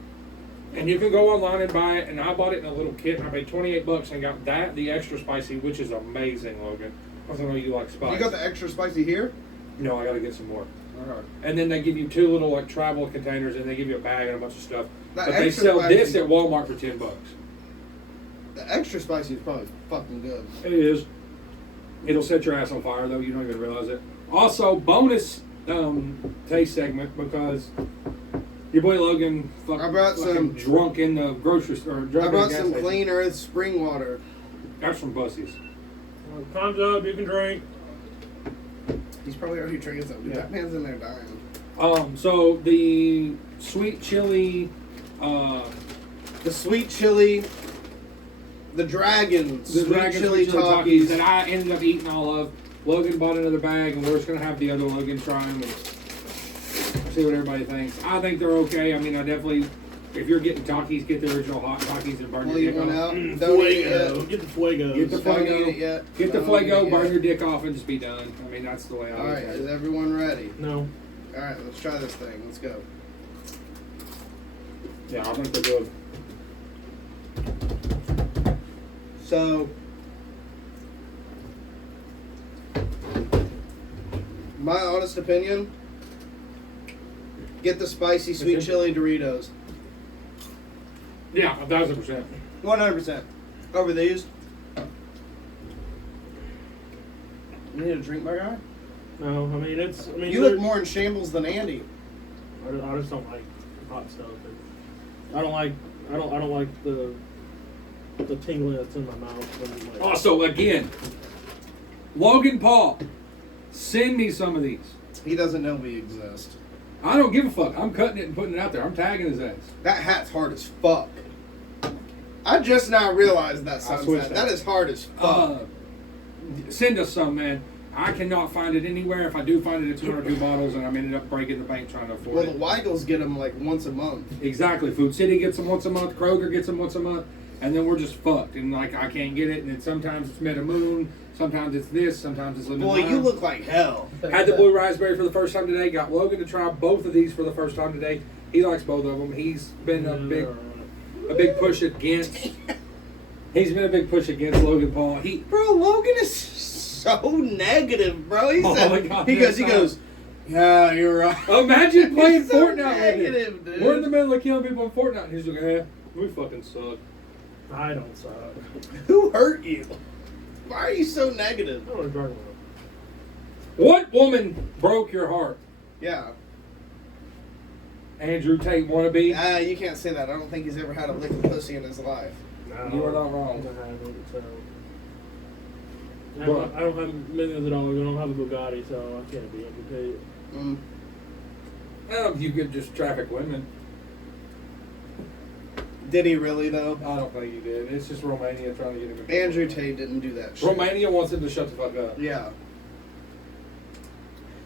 And you can go online and buy it. And I bought it in a little kit. And I paid $28 and got that, the extra spicy, which is amazing, Logan. I know you like spice. You got the extra spicy here? No, I got to get some more. Alright. And then they give you 2 little like travel containers, and they give you a bag and a bunch of stuff. That But they extra sell spicy- this at Walmart for $10. The extra spicy is probably fucking good. It is. It'll set your ass on fire, though. You don't even realize it. Also, bonus taste segment because your boy Logan I brought fucking some- drunk in the grocery store. Drunk I in the brought gas some station. Clean Earth spring water. That's from Bussies. Well, time's up. You can drink. He's probably already drinking something. Yeah. That man's in there dying. So the sweet chili, The sweet chili, the dragon, the sweet dragon chili sweet chili Takis Takis. that I ended up eating all of. Logan bought another bag, and we're just gonna have the other Logan try them and see what everybody thinks. I think they're okay. I mean, I definitely, if you're getting Takis, get the original hot Takis and burn Pull your you dick one off. out. Don't eat it yet. Get the fuego. Get the Don't Fuego. eat it yet. Get the Don't Fuego, eat it burn yet. your dick off, and just be done. I mean, that's the way I All look right, at is it. everyone ready? No. All right, let's try this thing. Let's go. Yeah, I think they're good. So, My honest opinion, get the spicy sweet chili Doritos. Yeah, 1,000%. 100%. Over these. You need a drink, my guy? No, I mean it's. I mean You look more in shambles than Andy. I just don't like hot stuff. I don't like. I don't like the tingling that's in my mouth. When, like, Also, again, Logan Paul, send me some of these. He doesn't know we exist. I don't give a fuck. I'm cutting it and putting it out there. I'm tagging his ass. That hat's hard as fuck. I just now realized that sunset. That is hard as fuck. Send us some, man. I cannot find it anywhere. If I do find it, it's 1 or 2 bottles, and I'm ended up breaking the bank trying to afford Well, it. the Weigels get them like once a month. Exactly. Food City gets them once a month. Kroger gets them once a month. And then we're just fucked. And, like, I can't get it. And then sometimes it's Metamoon. Sometimes it's this. Sometimes it's Lemon Boy, Lime. you look like hell. Had the blue raspberry for the first time today. Got Logan to try both of these for the first time today. He likes both of them. He's been a big push against. He's been a big push against Logan Paul. Bro, Logan is so negative, bro. He said, my God, he goes, yeah, you're right. Imagine playing He's so Fortnite negative, with him. dude. We're in the middle of killing people in Fortnite, and he's like, "Eh, we fucking suck." I don't suck. Who hurt you? Why are you so negative? I don't want to talk about What woman broke your heart? Yeah. Andrew Tate wannabe? You can't say that. I don't think he's ever had a lick of pussy in his life. it. You are not wrong. I don't have millions of dollars. I don't have a Bugatti, so I can't be amputated. Mm. I don't know if you could just traffic women. Did he really, though? I don't think he did. It's just Romania trying to get him in trouble. Andrew Tate didn't do that shit. Romania wants him to shut the fuck up. Yeah.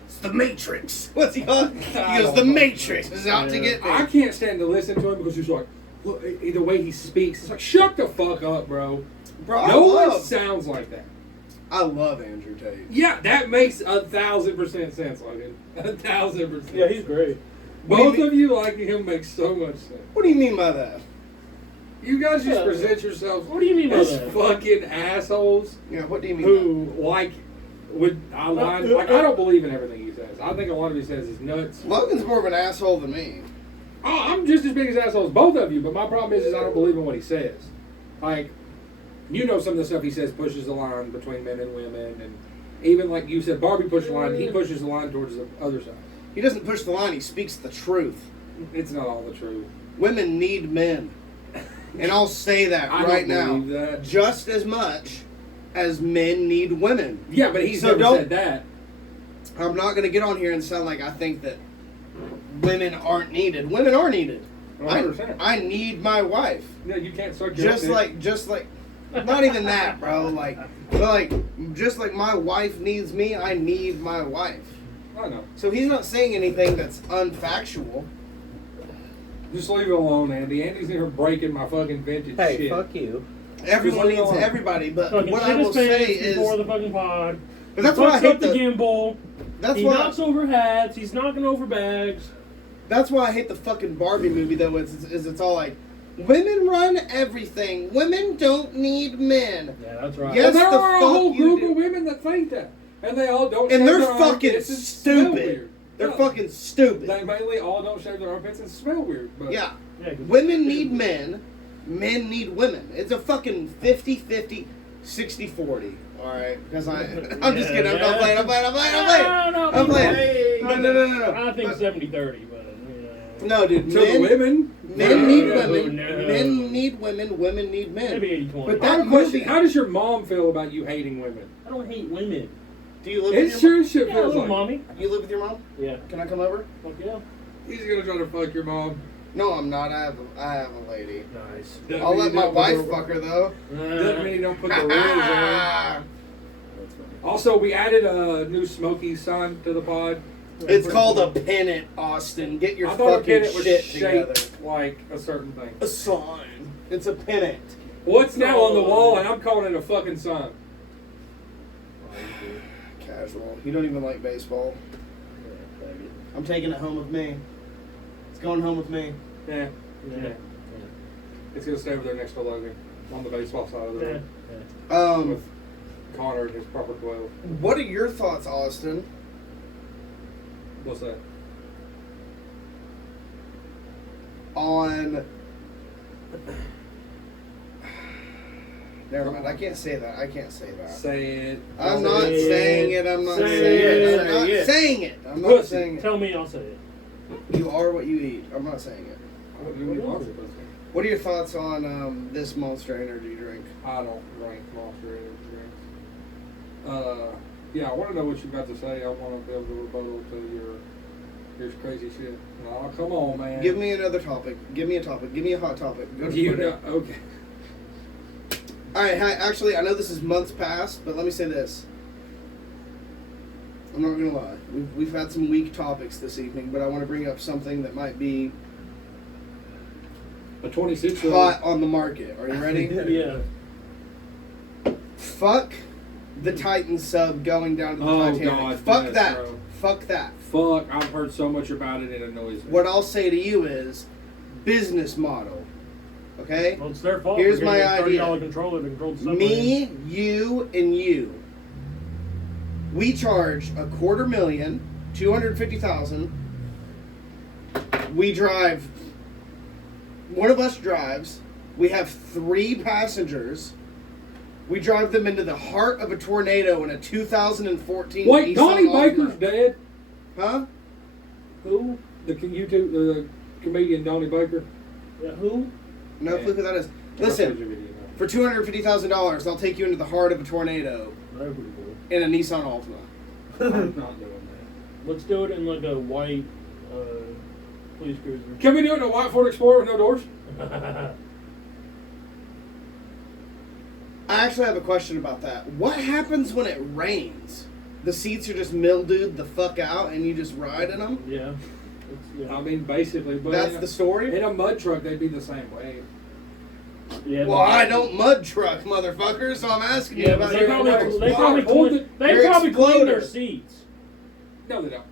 It's the Matrix. What's he called? He I goes, don't the know. Matrix is out to get me. I can't stand to listen to him because he's like, look, the way he speaks, it's like, shut the fuck up, bro. Bro, No one sounds like that. I love Andrew Tate. Yeah, that makes 1,000% sense, Logan. 1,000%. Yeah, he's great. Both of you liking him makes so much sense. What do you mean by that? You guys just present yourselves What do you mean by as that? fucking assholes Yeah, what do you mean who like I don't believe in everything he says. I think a lot of he says is nuts. by that? Logan's more of an asshole than me. Oh, I'm just as big as assholes, both of you, but my problem is I don't believe in what he says. Like, you know, some of the stuff he says pushes the line between men and women, and even like you said, Barbie pushed the line, he pushes the line towards the other side. He doesn't push the line, he speaks the truth. It's not all the truth. Women need men. And I'll say that I right don't now. believe that. Just as much as men need women. Yeah, but he's So never don't- said that. I'm not going to get on here and sound like I think that women aren't needed. Women are needed. 100%. I need my wife. No, you can't suck your Just like, not even that, bro. Just like my wife needs me, I need my wife. I know. So he's not saying anything that's unfactual. Just leave it alone, Andy. Andy's never breaking my fucking vintage Hey, shit. fuck you. Everyone leave it needs alone. everybody, but Fucking what shit I will his pants say is, before the fucking pod. but that's why I Fucks hate up the gimbal. That's He why. knocks over hats. He's knocking over bags. That's why I hate the fucking Barbie movie though. It's all like, women run everything. Women don't need men. Yeah, that's right. Yes, And there the are a fuck whole you group do. of women that think that. And they all don't And shave they're their fucking armpits and smell stupid. weird. They're No, fucking stupid. They mainly all don't shave their armpits and smell weird. But Yeah. Yeah, 'cause- Women need men. Men need women. It's a fucking 50-50, 60-40. Alright? Because I'm just kidding. I'm playing. I'm playing. I'm playing. No. I think But- 70-30, but No, dude. to the women, Men need No, women. no. Men need women. Women need men. maybe 80-20. But I have that a question. movie. How does your mom feel about you hating women? I don't hate women. Do you live It with your sure mom? shit Yeah, feels little like. mommy. You live with your mom? Yeah. Can I come over? Fuck yeah. He's gonna try to fuck your mom. No, I'm not. I have a lady. Nice. Doesn't I'll mean let you my don't put wife the- fuck her though. Doesn't mean you don't put the rules on. Ah. Also, we added a new Smokies sign to the pod. It's called a pennant, Austin. Get your I thought a fucking pennant was shit shaped together. like a certain thing. A sign. It's a pennant. What's now on the wall, and I'm calling it a fucking sign. Casual. You don't even like baseball. I'm taking it home with me. It's going home with me. Yeah. Yeah. It's gonna stay over there next to Logan on the baseball side of the Yeah. room with Connor and his proper 12. What are your thoughts, Austin? What's that? On. Never mind. I can't say that. I can't say that. Say it. I'm not saying it. I'm not Say saying it. it. I'm Say not it. saying it. I'm not Pussy. saying it. Tell me, I'll say it. You are what you eat. I'm not saying it. What do you want to say? What are your thoughts on this Monster Energy drink? I don't drink Monster Energy drinks. Yeah, I want to know what you got to say. I want to be able to rebuttal to your crazy shit. No, come on, man. Give me another topic. Give me a topic. Give me a hot topic. Go to You Twitter. know, okay. All right. Hi, actually, I know this is months past, but let me say this. I'm not gonna lie. We've had some weak topics this evening, but I want to bring up something that might be A 26-year-old. hot on the market. Are you ready? Yeah. Fuck the Titan sub going down to the Oh, Titanic. God, Fuck yes, that. bro. Fuck that. Fuck, I've heard so much about it, it annoys me. What I'll say to you is business model. Okay? Well, it's their fault. Here's for my getting a $30 idea. controller to control the submarine. Me, you, and you. We charge $250,000, 250,000. We drive. One of us drives. We have 3 passengers. We drive them into the heart of a tornado in a 2014 Wait, Nissan Donnie Altima. Baker's dead? Huh? Who? The the comedian Donnie Baker? Yeah, who? No clue who that is. Listen, for $250,000, I'll take you into the heart of a tornado That'd be cool. in a Nissan Altima. I'm not doing Let's do it in like a white police cruiser. that. Can we do it in a white Ford Explorer with no doors? I actually have a question about that. What happens when it rains? The seats are just mildewed the fuck out and you just ride in them? Yeah. I mean, basically. But That's the story? in a mud truck, they'd be the same way. Yeah. Well, I don't mud truck, motherfucker, so I'm asking you Yeah, about but your they probably Hold clean, it. they Your probably clean their exploder. seats. No, they don't.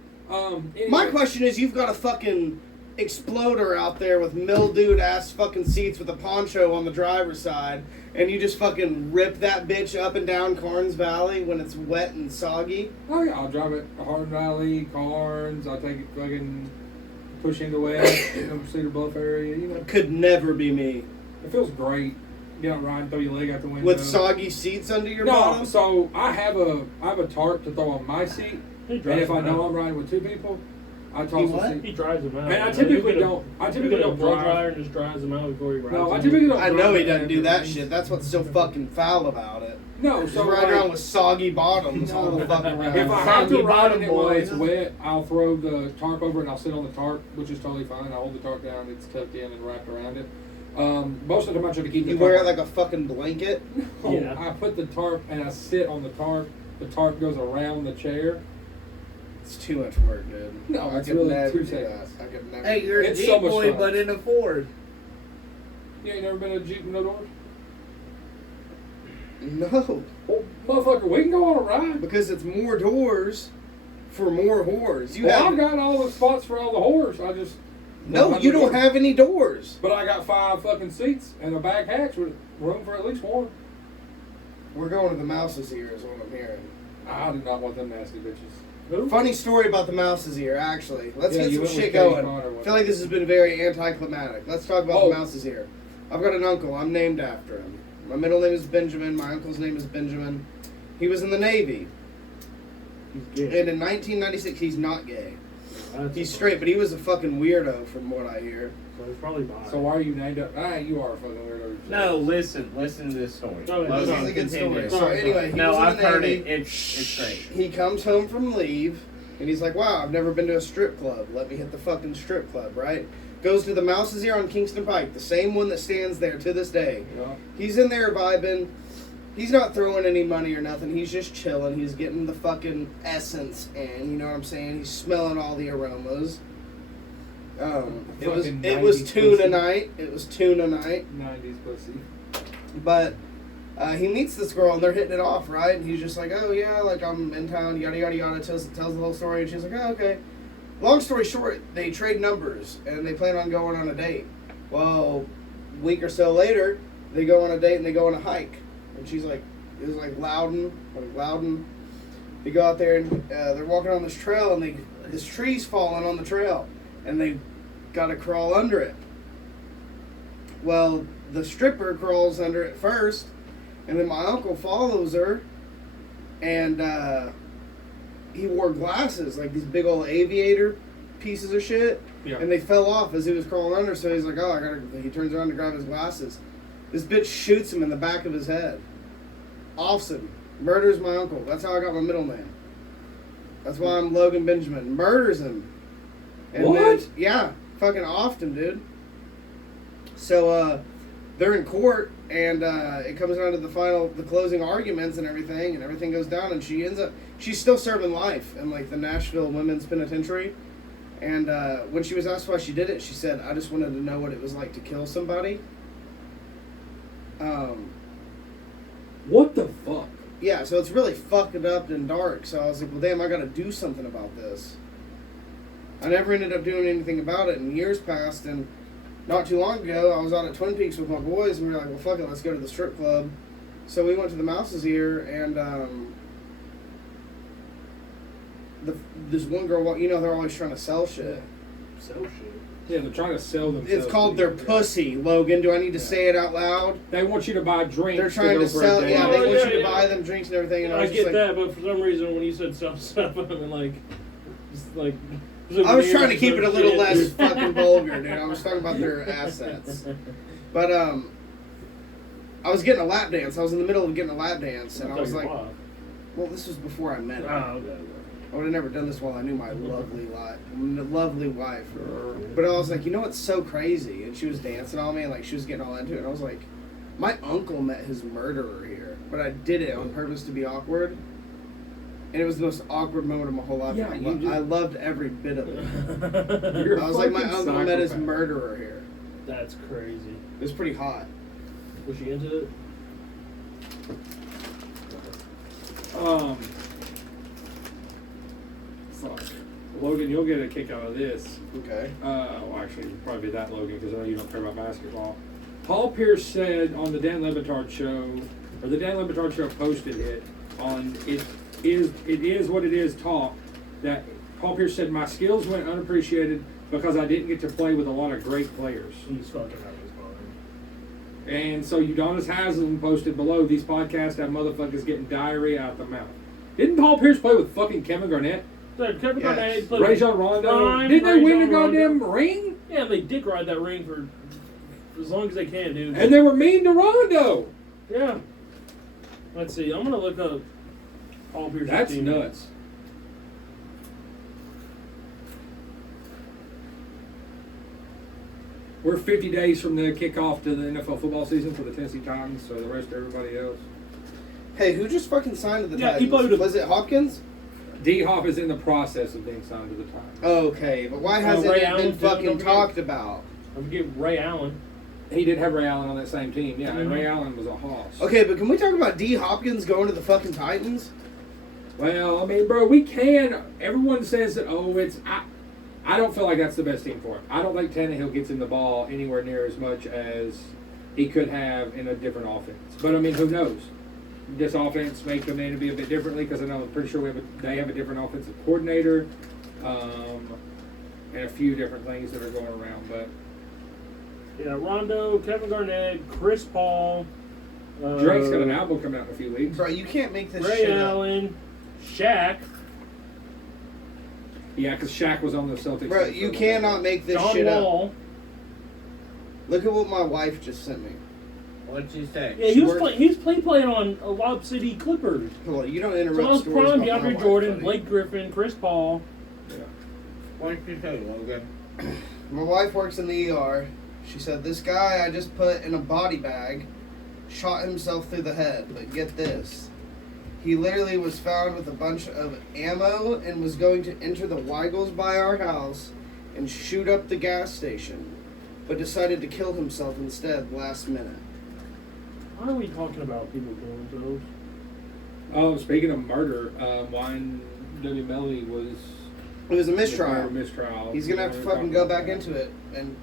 Anyway. My question is, you've got a fucking exploder out there with mildewed ass fucking seats with a poncho on the driver's side, and you just fucking rip that bitch up and down Carnes Valley when it's wet and soggy. Oh yeah, I'll drive it Hardin Valley, Carnes. I'll take it fucking push into west, Cedar Bluff area. You know, Could never be me. it feels great. Get out riding, throw your leg out the window. With soggy seats under your No, bottom? so I have a tarp to throw on my seat, He and drives if I them know out. I'm riding with 2 people, I He toss what? the seat. He drives them out. Man, I You typically get a- don't- I you typically get a don't blow drive. dryer and just dries them out before he rides No, them. I typically don't. I know drive he doesn't do that after shit. That's what's so fucking foul about it. No, Just so ride like, around with soggy bottoms all the fucking around. if I have to Soggy ride bottom in it while boys. it's wet, I'll throw the tarp over and I'll sit on the tarp, which is totally fine. I hold the tarp down, it's tucked in and wrapped around it. Most of the time I try to keep the You tarp wear it on. like a fucking blanket? No, Yeah. I put the tarp and I sit on the tarp. The tarp goes around the chair. It's too much work, dude. No, I it's could really never 2 do that. seconds. I could never. Hey, do you're that. a It's Jeep so much boy, fun. but in a Ford. You ain't never been in a Jeep with no doors? No, Well, motherfucker, we can go on a ride. because it's more doors for more whores. You Well, have I've got all the spots for all the whores. I just no. You don't have any doors. But I got 5 fucking seats and a back hatch with room for at least 1. We're going to the mouse's ear, is what I'm hearing. I do not want them nasty bitches. Who? Funny story about the mouse's ear, actually. Let's Yeah, get you some went with shit Katie going. Connor, I feel like this has been very anticlimactic. Let's talk about Oh. the mouse's ear. I've got an uncle. I'm named after him. My middle name is Benjamin. My uncle's name is Benjamin. He was in the Navy. He's gay. And in 1996, he's not gay. That's He's a- straight, but he was a fucking weirdo from what I hear. So he's probably bi. So why are you named up? You are a fucking weirdo. No, listen to this story. No, This Logan, is a good continue. story. So Sorry, anyway, he No, was in I've the heard Navy. it. It's great. He comes home from leave, and he's like, wow, I've never been to a strip club. Let me hit the fucking strip club, right? Goes to the Mouse's Ear on Kingston Pike, the same one that stands there to this day. Yeah. He's in there vibing. He's not throwing any money or nothing. He's just chilling. He's getting the fucking essence in. You know what I'm saying? He's smelling all the aromas. Fucking It was 90s tuna pussy. night. It was tuna night. 90s pussy. But he meets this girl and they're hitting it off, right? And he's just like, oh yeah, like I'm in town, yada yada yada. Tells the whole story, and she's like, oh okay. Long story short, they trade numbers and they plan on going on a date. Well, a week or so later, they go on a date and they go on a hike. And she's like, it was like Loudon. They go out there and they're walking on this trail and they this tree's falling on the trail, and they got to crawl under it. Well, the stripper crawls under it first, and then my uncle follows her, and he wore glasses, like these big old aviator pieces of shit, Yeah. and they fell off as he was crawling under, so he's like, oh, I gotta, he turns around to grab his glasses. This bitch shoots him in the back of his head. Offs him. Murders my uncle. That's how I got my middle name. That's why I'm Logan Benjamin. Murders him. And What? Then, yeah, fucking offed him, dude. So, they're in court, and it comes down to the closing arguments and everything goes down, and she's still serving life in, like, the Nashville Women's Penitentiary. And when she was asked why she did it, she said, I just wanted to know what it was like to kill somebody. What the fuck? Yeah, so it's really fucked up and dark. So I was like, well, damn, I got to do something about this. I never ended up doing anything about it, and years passed, and not too long ago, I was out at Twin Peaks with my boys, and we were like, well, fuck it, let's go to the strip club. So we went to the Mouse's Ear, and this one girl, you know, they're always trying to sell shit. So shit. Yeah, they're trying to sell themselves. It's called their pussy, Logan. Do I need to say it out loud? They want you to buy drinks. They're trying to go for a sell, date. yeah, they Oh, want yeah, you to yeah. buy them drinks and everything. And I I was get just like, that, but for some reason when you said self-stuff, I mean, like, just like. I was trying to keep it a little less fucking vulgar, dude. I was talking about their assets. But, I was getting a lap dance. I was in the middle of getting a lap dance, and I was like, well, this was before I met her. Oh, okay. I would have never done this while I knew my lovely wife. But I was like, you know what's so crazy? And she was dancing on me, and like she was getting all into it. And I was like, my uncle met his murderer here, but I did it on purpose to be awkward. And it was the most awkward moment of my whole life. Yeah, I loved every bit of it. You're I was like, my fucking uncle met his psychopath. murderer here. That's crazy. It was pretty hot. Was she into it? Fuck. Logan, you'll get a kick out of this. Okay. Well, actually, probably that Logan, because I know you don't care about basketball. Paul Pierce said on the Dan Lebitard show, or the Dan Lebitard show posted it on It Is What It Is talk, that Paul Pierce said, my skills went unappreciated because I didn't get to play with a lot of great players. He's fucking out of his mind. And so Udonis Haslam posted below, these podcasts have motherfuckers getting diarrhea out the mouth. Didn't Paul Pierce play with fucking Kevin Garnett? So Kevin Yes. Garnett played with Rajon Rondo? Prime, Didn't they win the Rajon Rondo. goddamn ring? Yeah, they dick ride that ring for as long as they can, dude. And they were mean to Rondo. Yeah. Let's see. I'm gonna look up Paul Pierce's That's team. nuts. We're 50 days from the kickoff to the NFL football season for the Tennessee Titans, so the rest of everybody else. Hey, who just fucking signed to the Yeah, he Titans? played with- Was it Hopkins? D-Hop is in the process of being signed to the Titans. Okay, but why hasn't Ray it Allen, been too, fucking don't forget. talked about? I'm getting Ray Allen. He did have Ray Allen on that same team, yeah, and Mhm. Ray Allen was a hoss. Okay, but can we talk about D. Hopkins going to the fucking Titans? Well, I mean, bro, we can. Everyone says that, oh, it's. I don't feel like that's the best team for him. I don't think Tannehill gets him the ball anywhere near as much as he could have in a different offense. But, I mean, who knows? This offense may come in and be a bit differently because I know I'm pretty sure they have a different offensive coordinator and a few different things that are going around. But Yeah, Rondo, Kevin Garnett, Chris Paul. Drake's got an album coming out in a few weeks. Bro, you can't make this Ray shit up. Allen, Shaq, Yeah, because Shaq was on the Celtics. Bro, you cannot make this John shit up. Wall. Look at what my wife just sent me. What'd you say? Yeah, She he was worked- playing on Lob City Clippers. Hold on, you don't So interrupt I was stories prime about my DeAndre wife, Jordan, buddy. Blake Griffin, Chris Paul. What'd you say, Logan? My wife works in the ER. She said, this guy I just put in a body bag shot himself through the head. But get this. He literally was found with a bunch of ammo and was going to enter the Weigels by our house and shoot up the gas station, but decided to kill himself instead last minute. Why are we talking about people killing themselves? Oh, speaking of murder, Wine W. Melly was. It was a mistrial. Mistrial. He's going to have to fucking go back into it in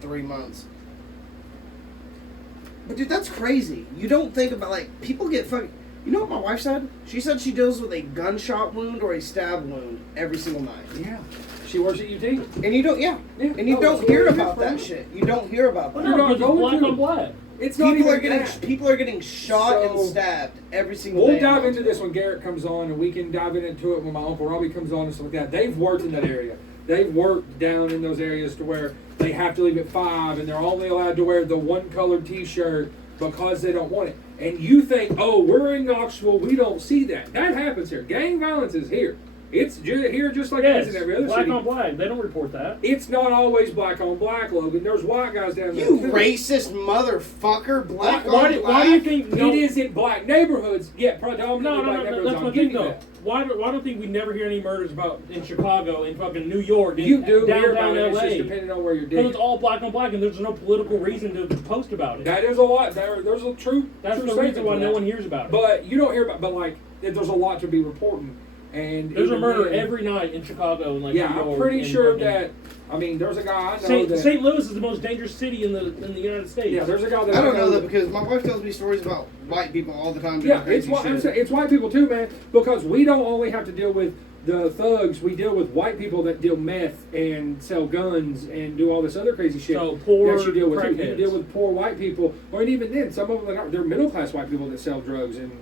3 months. But dude, that's crazy. You don't think about, like, people get fucking... You know what my wife said? She said she deals with a gunshot wound or a stab wound every single night. Yeah. She works at UT? And you don't, Yeah. And you Oh, don't that's hear what it about is, that bro. shit. You don't hear about that. You're not Because it's going black to. on black. It's not People even that. people are getting shot and So- stabbed every single We'll day. dive into this when Garrett comes on, and we can dive into it when my Uncle Robbie comes on and stuff like that. They've worked in that area. They've worked down in those areas to where they have to leave at 5, and they're only allowed to wear the one colored T-shirt because they don't want it. And you think, oh, we're in Knoxville, we don't see that. That happens here. Gang violence is here. It's here just like it is in every other black city. on black. They don't report that. It's not always black on black, Logan. There's white guys down there. You too. racist motherfucker, black Why on do black. you think It is in black neighborhoods. Yeah, predominantly No, black that's neighborhoods. my I'm thing giving you though. that. Why don't think we never hear any murders about in Chicago, in fucking New York, in You do hear downtown about it. It's LA? just depending on where you're Because digging. it's all black on black, and there's no political reason to post about it. That is a lot. There's a true. That's true the statement reason why to no that. one hears about it. But you don't hear about. But like, there's a lot to be reporting. And There's a even murder then- every night in Chicago, and like Yeah, New I'm York, pretty and sure fucking- that. I mean, there's a guy I know that. St. Louis is the most dangerous city in the United States. Yeah, there's a guy that I don't know that because my wife tells me stories about white people all the time. doing Yeah, it's crazy white. I'm shit. saying, it's white people too, man. Because we don't only have to deal with the thugs. We deal with white people that deal meth and sell guns and do all this other crazy shit. So poor that you deal with. Too. You crackheads. deal with poor white people, or even then, some of them they're middle class white people that sell drugs and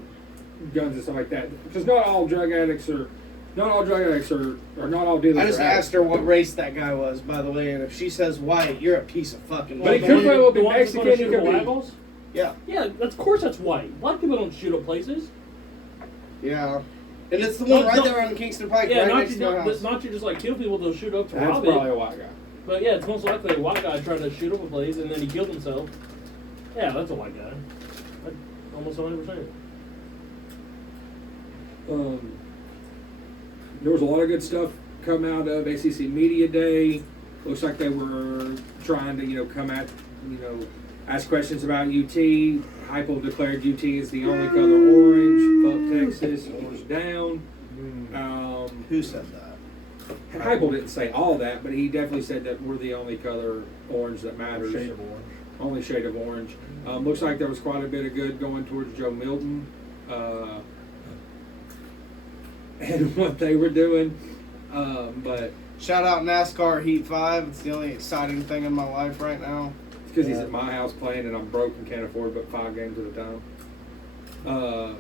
guns and stuff like that. Because not all drug addicts are. Not all drug addicts are, or not all dealers. I just are asked addicts. her what race that guy was, by the way, and if she says white, you're a piece of fucking. But he white. could very well be the ones that's gonna Mexican. He shoot could at be. Lagos? Yeah, Yeah, of course that's white. A lot of people don't shoot up places. yeah, and it's the one No, right no. there on Kingston Pike, Yeah, right not next to, to our not, house. not to just like kill people, they'll shoot up to That's rob probably it. a white guy. But yeah, it's most likely a white guy trying to shoot up a place and then he killed himself. Yeah, that's a white guy. Like, almost 100%. There was a lot of good stuff come out of ACC Media Day. Looks like they were trying to, come at, ask questions about UT. Heupel declared UT is the only color orange. Fuck Texas, orange down. Who said that? Heupel didn't say all that, but he definitely said that we're the only color orange that matters. Shade of orange. Only shade of orange. Looks like there was quite a bit of good going towards Joe Milton. And what they were doing. But Shout out NASCAR Heat 5. It's the only exciting thing in my life right now. it's because he's at my house playing and I'm broke and can't afford but 5 games at a time.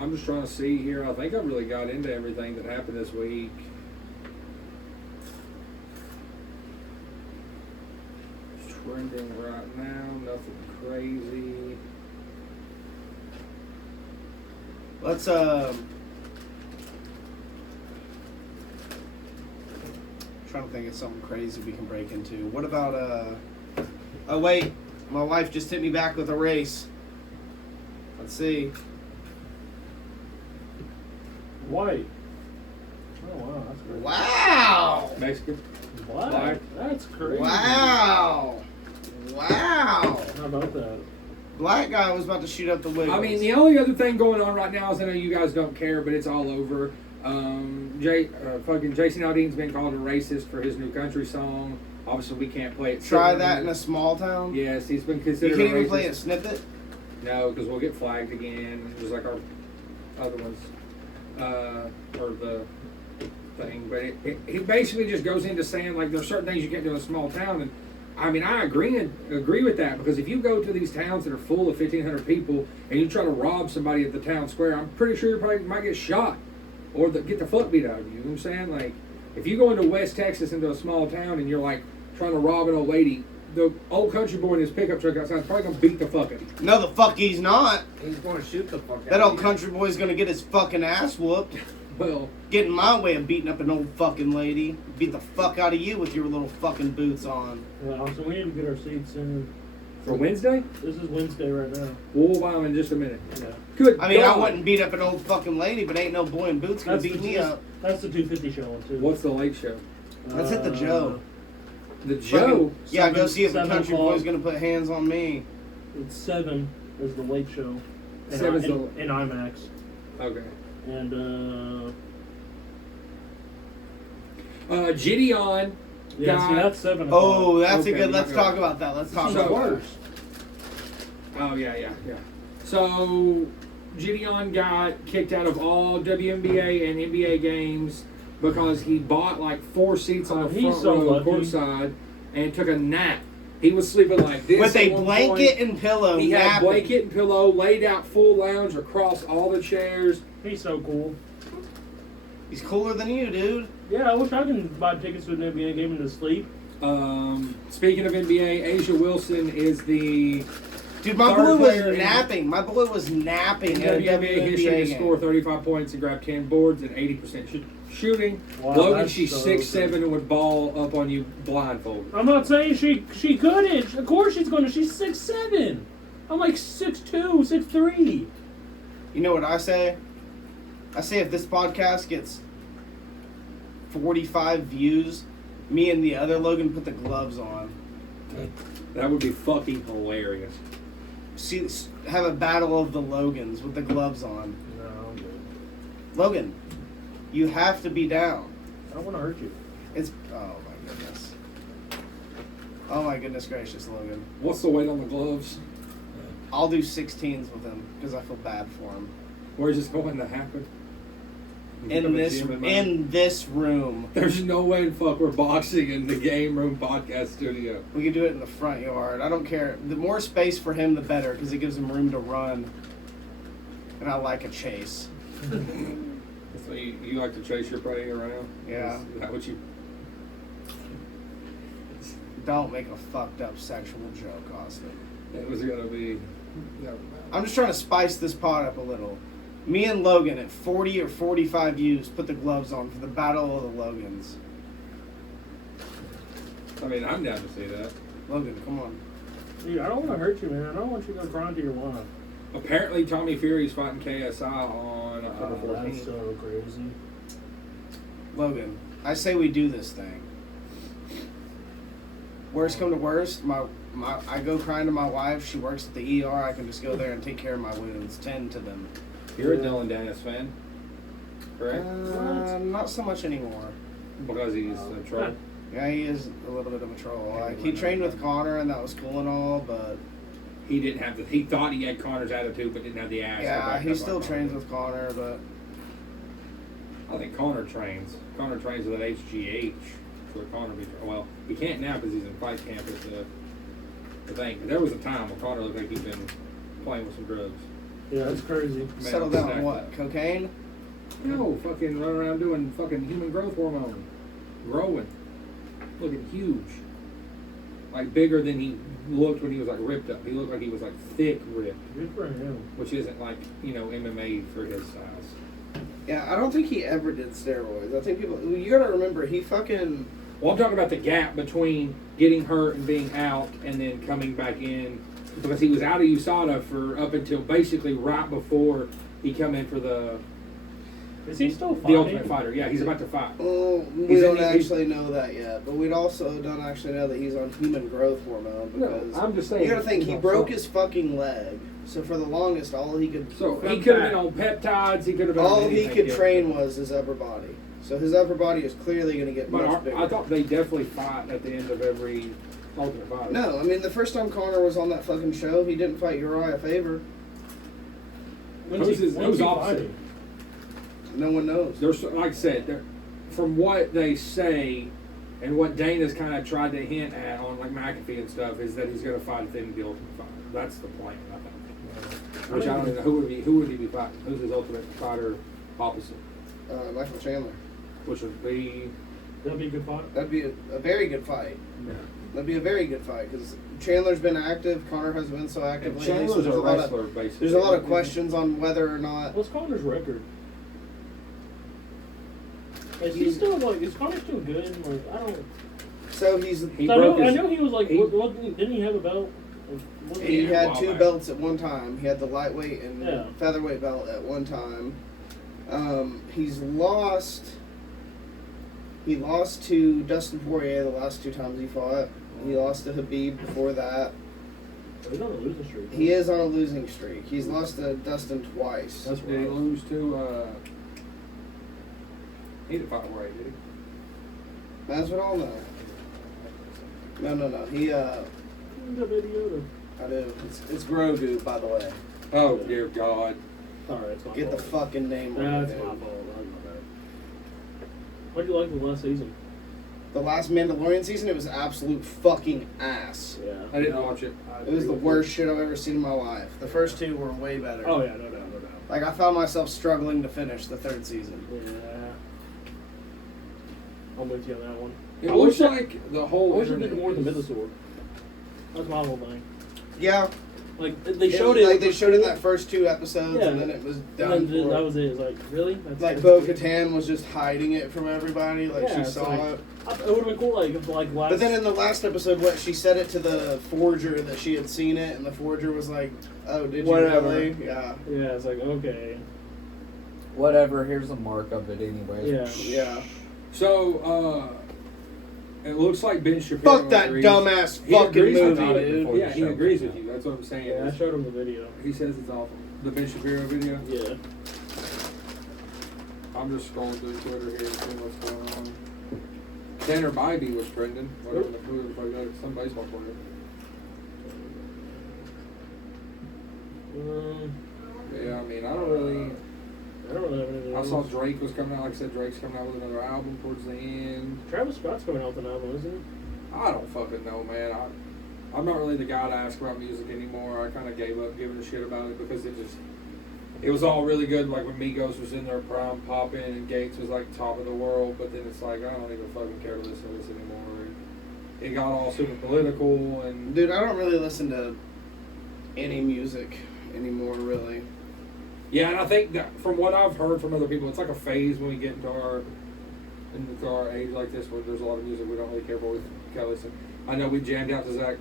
I'm just trying to see here. I think I really got into everything that happened this week. It's trending right now. Nothing crazy. Let's trying to think of something crazy we can break into. What about oh wait, my wife just hit me back with a race. Let's see. White. Oh wow, that's great. Wow! Mexican. Black. Black. That's crazy. Wow! Wow! How about that? Black guy was about to shoot up the windows. I mean, the only other thing going on right now is I know you guys don't care, but it's all over. Fucking Jason Aldean's been called a racist for his new country song. Obviously, we can't play it. try that in a small town. Yes, he's been You considered can't a even racist. play a snippet. No, because we'll get flagged again, just like our other ones, or the thing. But it basically just goes into saying like there's certain things you can't do in a small town, and I mean I agree with that because if you go to these towns that are full of 1,500 people and you try to rob somebody at the town square, I'm pretty sure you probably might get shot or get the fuck beat out of you. You know what I'm saying? Like if you go into West Texas into a small town and you're like trying to rob an old lady, the old country boy in his pickup truck outside is probably gonna beat the fuck out of you. No, the fuck he's not. He's going to shoot the fuck out That of old you. country boy's gonna get his fucking ass whooped. Well, Get in my way of beating up an old fucking lady. Beat the fuck out of you with your little fucking boots on. Well, so we need to get our seats in. for Wednesday, This is Wednesday right now. we'll buy them in just a minute. Yeah. Good. I mean, God. I wouldn't beat up an old fucking lady, but ain't no boy in boots gonna beat me up. That's the 250 show one too. What's the late show? Let's hit the Joe. The Joe. Yeah, go 7 see if the 7 country o'clock. boy's gonna put hands on me. It's 7 is the late show. In, 7's in IMAX. Okay. And Gideon. yeah, got- see that's 7 o'clock. Oh, that's Okay, a good. we Let's got- talk about that. Let's talk So- about that. worse. Oh yeah. So Gideon got kicked out of all WNBA and NBA games because he bought like 4 seats on the He's front so row lucky. courtside and took a nap. He was sleeping like this With a at one blanket point. and pillow. He had napping. blanket and pillow, laid out full lounge across all the chairs. He's so cool. He's cooler than you, dude. Yeah, I wish I could buy tickets to an NBA game and to sleep. Speaking of NBA, Asia Wilson is the Dude, my Third boy was player in- napping. My boy was napping at a WNBA history to game. score 35 points and grab 10 boards and 80% shooting. Wow, Logan, that's she's so 6'7" good. and would ball up on you blindfolded. I'm not saying she couldn't. Of course she's gonna. She's 6'7". I'm like 6'2", 6'3". You know what I say? I say if this podcast gets 45 views, me and the other Logan put the gloves on. That would be fucking hilarious. See, have a battle of the Logans with the gloves on. No, I'm good. Logan, you have to be down. I don't want to hurt you. It's oh my goodness. Oh my goodness gracious, Logan. What's the weight on the gloves? I'll do 16s with him because I feel bad for him. Where's this going to happen? In this room. There's no way in fuck we're boxing in the game room podcast studio. We could do it in the front yard. I don't care. The more space for him, the better, because it gives him room to run. And I like a chase. So you like to chase your prey around? Yeah. Is that what you... Don't make a fucked up sexual joke, Austin. It was going to be... I'm just trying to spice this pot up a little. Me and Logan at 40 or 45 views put the gloves on for the Battle of the Logans. I mean, I'm down to see that. Logan, come on. Dude, I don't want to hurt you, man. I don't want you to go crying to your mom. Apparently, Tommy Fury's fighting KSI on October 14th. That's so crazy. Logan, I say we do this thing. Worst come to worst, I go crying to my wife. She works at the ER. I can just go there and take care of my wounds, tend to them. You're a Dylan Dennis fan, correct? Not so much anymore. Because he's a troll. Yeah, he is a little bit of a troll. Like, he trained with Connor, and that was cool and all, but He didn't have the... He thought he had Connor's attitude, but didn't have the ass. yeah, he still trains with Connor, but I think Connor trains. Connor trains with an HGH. For Connor, well, he can't now because he's in fight camp at the thing. There was a time when Connor looked like he'd been playing with some drugs. Yeah, that's crazy. Man, settle down on stacked what? up. Cocaine? No, fucking run around doing fucking human growth hormone. Growing. Looking huge. Like bigger than he looked when he was like ripped up. He looked like he was like thick ripped. Good for him. Which isn't like, MMA for his size. Yeah, I don't think he ever did steroids. I think people. You gotta remember, he fucking. Well, I'm talking about the gap between getting hurt and being out and then coming back in. Because he was out of USADA for up until basically right before he come in for the Is he still fighting? Ultimate Fighter. Yeah, he's about to fight. Oh, we He's don't in- actually know that yet, but we'd also don't actually know that he's on human growth hormone because No, I'm just saying. you gotta think he's he on broke something. his fucking leg. So for the longest, all he could So he could have been on peptides. He could have been. on all he anything, could yeah. train was his upper body. So his upper body is clearly going to get But much bigger. I thought they definitely fight at the end of every Ultimate Fighter. No, I mean the first time Connor was on that fucking show, he didn't fight Uriah Faber. Who's opposite? No one knows. There's, like I said, from what they say and what Dana's kind of tried to hint at on like McAfee and stuff is that he's going to fight at the end of the Ultimate Fighter. That's the plan, I think. Which I don't even know who would he be fighting? Who's his Ultimate Fighter opposite? Michael Chandler. Which would be That'd be a good fight. That'd be a very good fight. That'd be a very good fight because Chandler's been active. Connor hasn't been so active and lately. Chandler's So a wrestler, basically. there's a lot of questions on whether or not. What's Connor's record? Is he still like? Is Connor still good? Like I don't. So he's He I broke know. his- I know he was like. he- Didn't he have a belt? he Yeah, had well, 2 man. belts at one time. He had the lightweight and Yeah. featherweight belt at one time. He's lost. He lost to Dustin Poirier the last 2 times he fought. He lost to Habib before that. He's on a losing streak. He is on a losing streak. He's lost to Dustin twice. That's Did he rough. lose to? He didn't fight away, did he? That's what I'll know. No. He He's a baby Yoda. I do. It's Grogu, by the way. Oh dear God. Sorry, it's my Get the fault. fucking name right. That's dude. my fault. That's my bad. What do you like the last season? The last Mandalorian season, it was absolute fucking ass. Yeah. I didn't watch it. It was the worst shit I've ever seen in my life. The first two were way better. Oh yeah, no doubt, no doubt. Like, I found myself struggling to finish the third season. Yeah. I'm with you on that one. It I looks wish like the whole. I wish they did internet more than is- Mythosaur. That's my whole thing. Yeah. Like they showed it. Like, they showed it in that first two episodes, Yeah. and then it was And done. then that was it. It's like really? That's Like, Bo-Katan was just hiding it from everybody. Like, Yeah, she it's saw like- it. It would have been cool, like if like last. But then in the last episode, what, she said it to the Forger that she had seen it, and the Forger was like, oh, did you Whatever. really? Yeah. yeah, it's like okay. Whatever, here's a mark of it anyway. Yeah. Yeah. So, it looks like Ben Shapiro. Fuck that agrees. dumbass He fucking agrees with movie, you. dude. Yeah, he agrees with you. That's what I'm saying. Yeah, I showed him the video. He says it's awful. The Ben Shapiro video. Yeah. I'm just scrolling through Twitter here and seeing what's going on. Tanner Bybee was trending. Whatever the fuck that is, some baseball player. Yeah, I mean, I don't really. I don't really have anything I else. saw Drake was coming out. Like I said, Drake's coming out with another album towards the end. Travis Scott's coming out with an album, isn't he? I don't fucking know, man. I'm not really the guy to ask about music anymore. I kind of gave up giving a shit about it because it was all really good. Like when Migos was in their prime popping and Gates was like top of the world, but then it's like I don't even fucking care to listen to this anymore. It got all super political and Dude, I don't really listen to any music anymore, really. yeah, and I think that from what I've heard from other people, it's like a phase when we get into our age like this where there's a lot of music we don't really care for. We kind of listen. I know we jammed out to Zach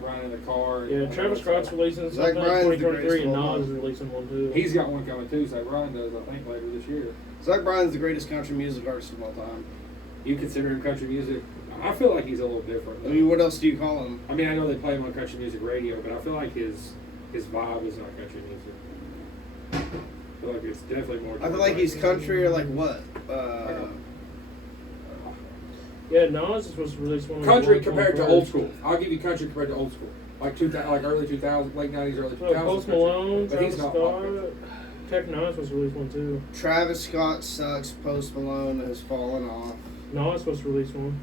Bryan in the car. Yeah, Travis Scott's releasing Zach something in Bryan's the 2023, greatest and of all Nas is time. releasing one too. He's got one coming too. Zach Bryan does, I think, later this year. Zach Bryan's the greatest country music artist of all time. You consider him country music? I feel like he's a little different. I mean, what else do you call him? I mean, I know they play him on country music radio, but I feel like his vibe is not country music. I feel like it's definitely more. I feel like he's country or like what? Yeah, Nas is supposed to release one. on Country March compared to 21st. old school. I'll give you country compared to old school, like like early 2000s, late 90s, early 2000s. Post country. Malone, But he's Travis not pop country. Scott. Tech Nas supposed to release one too. Travis Scott sucks. Post Malone has fallen off. Nas supposed to release one.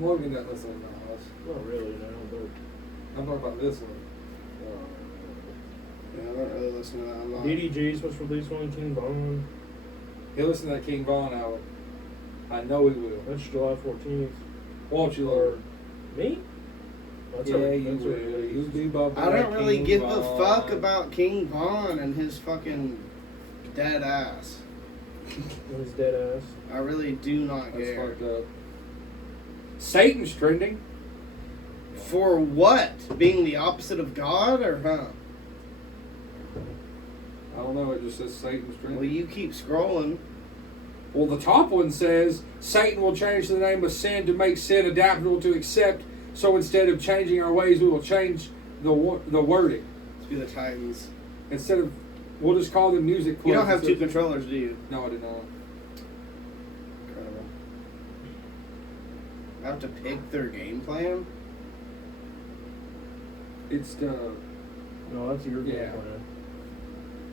Logan doesn't listen to Nas. Not really, no, but. I'm talking about this one. Yeah, I don't really listen to that a lot. DDG's supposed to release one. King Von. He'll listen to that King Von album. I know he will. That's July 14th. Won't you, Or Lord? me? That's Yeah, already- you that's will. already- You be bumping I don't that really King give a Von. fuck about King Von and his fucking dead ass. His dead ass. I really do not That's care. fucked up. Satan's trending. For what? Being the opposite of God, or huh? I don't know. It just says Satan's trending. Well, you keep scrolling. Well, the top one says Satan will change the name of sin to make sin adaptable to accept. So instead of changing our ways, we will change the wording. Let's be the Titans. Instead of, we'll just call them music. You don't have clubs two instead of- controllers, do you? No, I did not. Incredible. I have to pick their game plan. It's the No, that's your game Yeah. plan.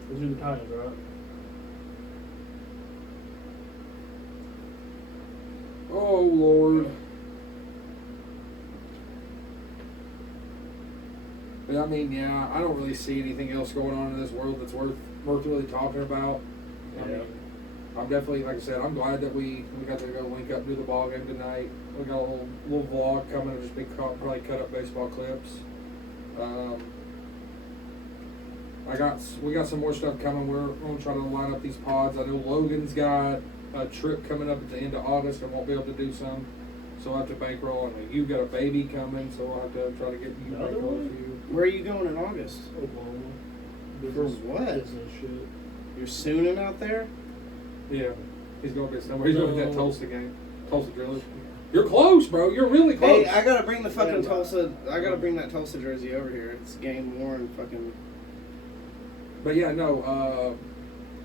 Those are the Titans, right? oh Lord. But I mean, yeah, I don't really see anything else going on in this world that's worth really talking about. I Yeah. mean, I'm definitely, like I said, I'm glad that we got to go link up and do the ball game tonight. We got a little vlog coming of just big, probably cut up baseball clips. We got some more stuff coming. We're gonna try to line up these pods. I know Logan's got a trip coming up at the end of August and won't be able to do some, so I'll have to bankroll. And you've got a baby coming, so we'll have to try to get you Another bankroll one? for you. Where are you going in August? Oklahoma. For what? Business shit. You're sooning out there? Yeah, he's gonna be somewhere. He's going to that No. Tulsa game, Tulsa Drillers. You're close, bro. You're really close. Hey, I gotta bring the fucking Yeah, Tulsa. I gotta bring that Tulsa jersey over here. It's game worn. Fucking. But yeah, no,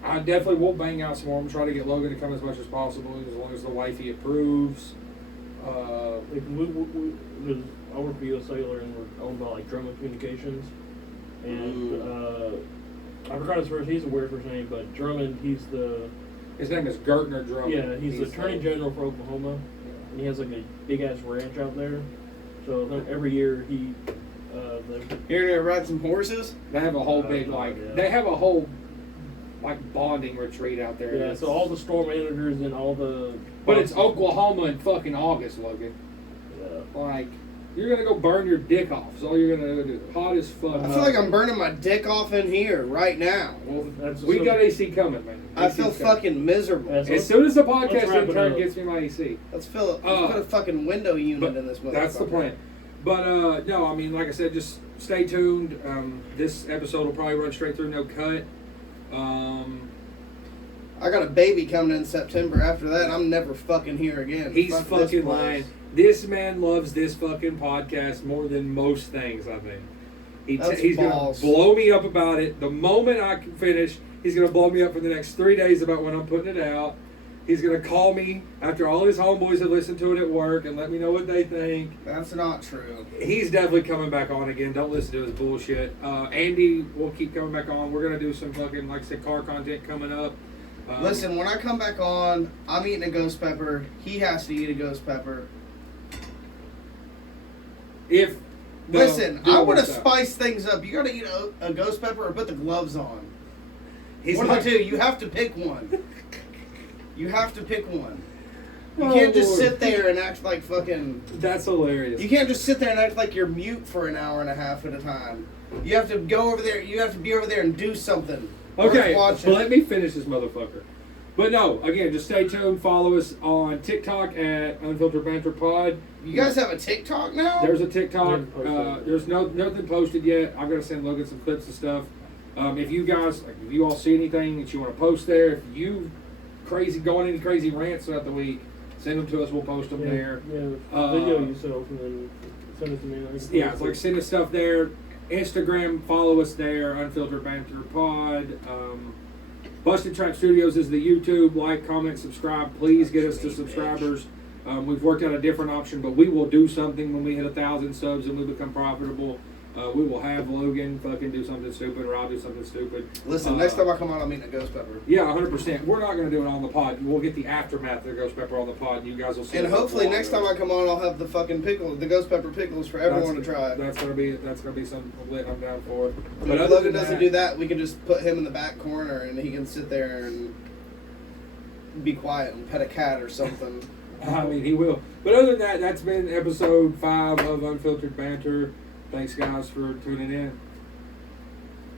I definitely will bang out some more. I'm trying to get Logan to come as much as possible, as long as the wifey approves. Like, I work for U.S. Cellular and we're owned by like Drummond Communications. And I forgot his first. He's a weird first name, but Drummond. His name is Gertner Drummond. Yeah, he's the Attorney General for Oklahoma, and he has like a big ass ranch out there. So then every year he, You're gonna ride some horses? They have a whole big they have a whole bonding retreat out there. Yeah, so all the store managers and all the. But it's Oklahoma in fucking August, Logan. Yeah. Like, you're gonna go burn your dick off. That's all you're gonna do. Hot as fuck. I feel like I'm burning my dick off in here right now. Well, we got AC coming, man. I feel fucking miserable. That's- As soon as the podcast Let's wrap it intern up. gets me my AC. Let's put a fucking window unit in this motherfucker. That's the plan. But no, I mean, like I said, just stay tuned. This episode will probably run straight through, no cut. I got a baby coming in September. After that, I'm never fucking here again. He's Fuck this fucking place. lying. This man loves this fucking podcast more than most things, I think. That's He's going balls. to blow me up about it. The moment I can finish, he's going to blow me up for the next 3 days about when I'm putting it out. He's going to call me after all his homeboys have listened to it at work and let me know what they think. That's not true. He's definitely coming back on again. Don't listen to his bullshit. Andy will keep coming back on. We're going to do some fucking, like I said, car content coming up. Listen, when I come back on, I'm eating a ghost pepper. He has to eat a ghost pepper. Listen, I want to spice things up. You got to eat a ghost pepper or put the gloves on. One of the two. You have to pick one. You have to pick one. You can't just sit there and act like fucking... That's hilarious. You can't just sit there and act like you're mute for an hour and a half at a time. You have to go over there. You have to be over there and do something. Okay, Watch but let me finish this motherfucker. But no, again, just stay tuned. Follow us on TikTok at Unfiltered Banter Pod. You guys have a TikTok now? There's a TikTok. Posted. There's nothing posted yet. I'm gonna send Logan some clips and stuff. If you guys, if you all see anything that you want to post there, if you go on any crazy rants throughout the week, send them to us. We'll post them there. Yeah, video yourself and then send it to me. Yeah, it's like send us stuff there. Instagram, follow us there. Unfiltered Banter Pod. Busted Trap Studios is the YouTube. Like, comment, subscribe. Please get us to subscribers. We've worked out a different option, but we will do something when we hit 1,000 subs and we become profitable. We will have Logan fucking do something stupid, or I'll do something stupid. Listen, next time I come on, I'm eating a ghost pepper. Yeah, 100%. We're not going to do it on the pod. We'll get the aftermath of the ghost pepper on the pod. You guys will see. And hopefully next time I come on, I'll have the fucking the ghost pepper pickles for everyone to try. That's gonna be something lit. I'm down for. But if Logan doesn't do that, we can just put him in the back corner and he can sit there and be quiet and pet a cat or something. I mean, he will. But other than that, that's been episode 5 of Unfiltered Banter. Thanks, guys, for tuning in.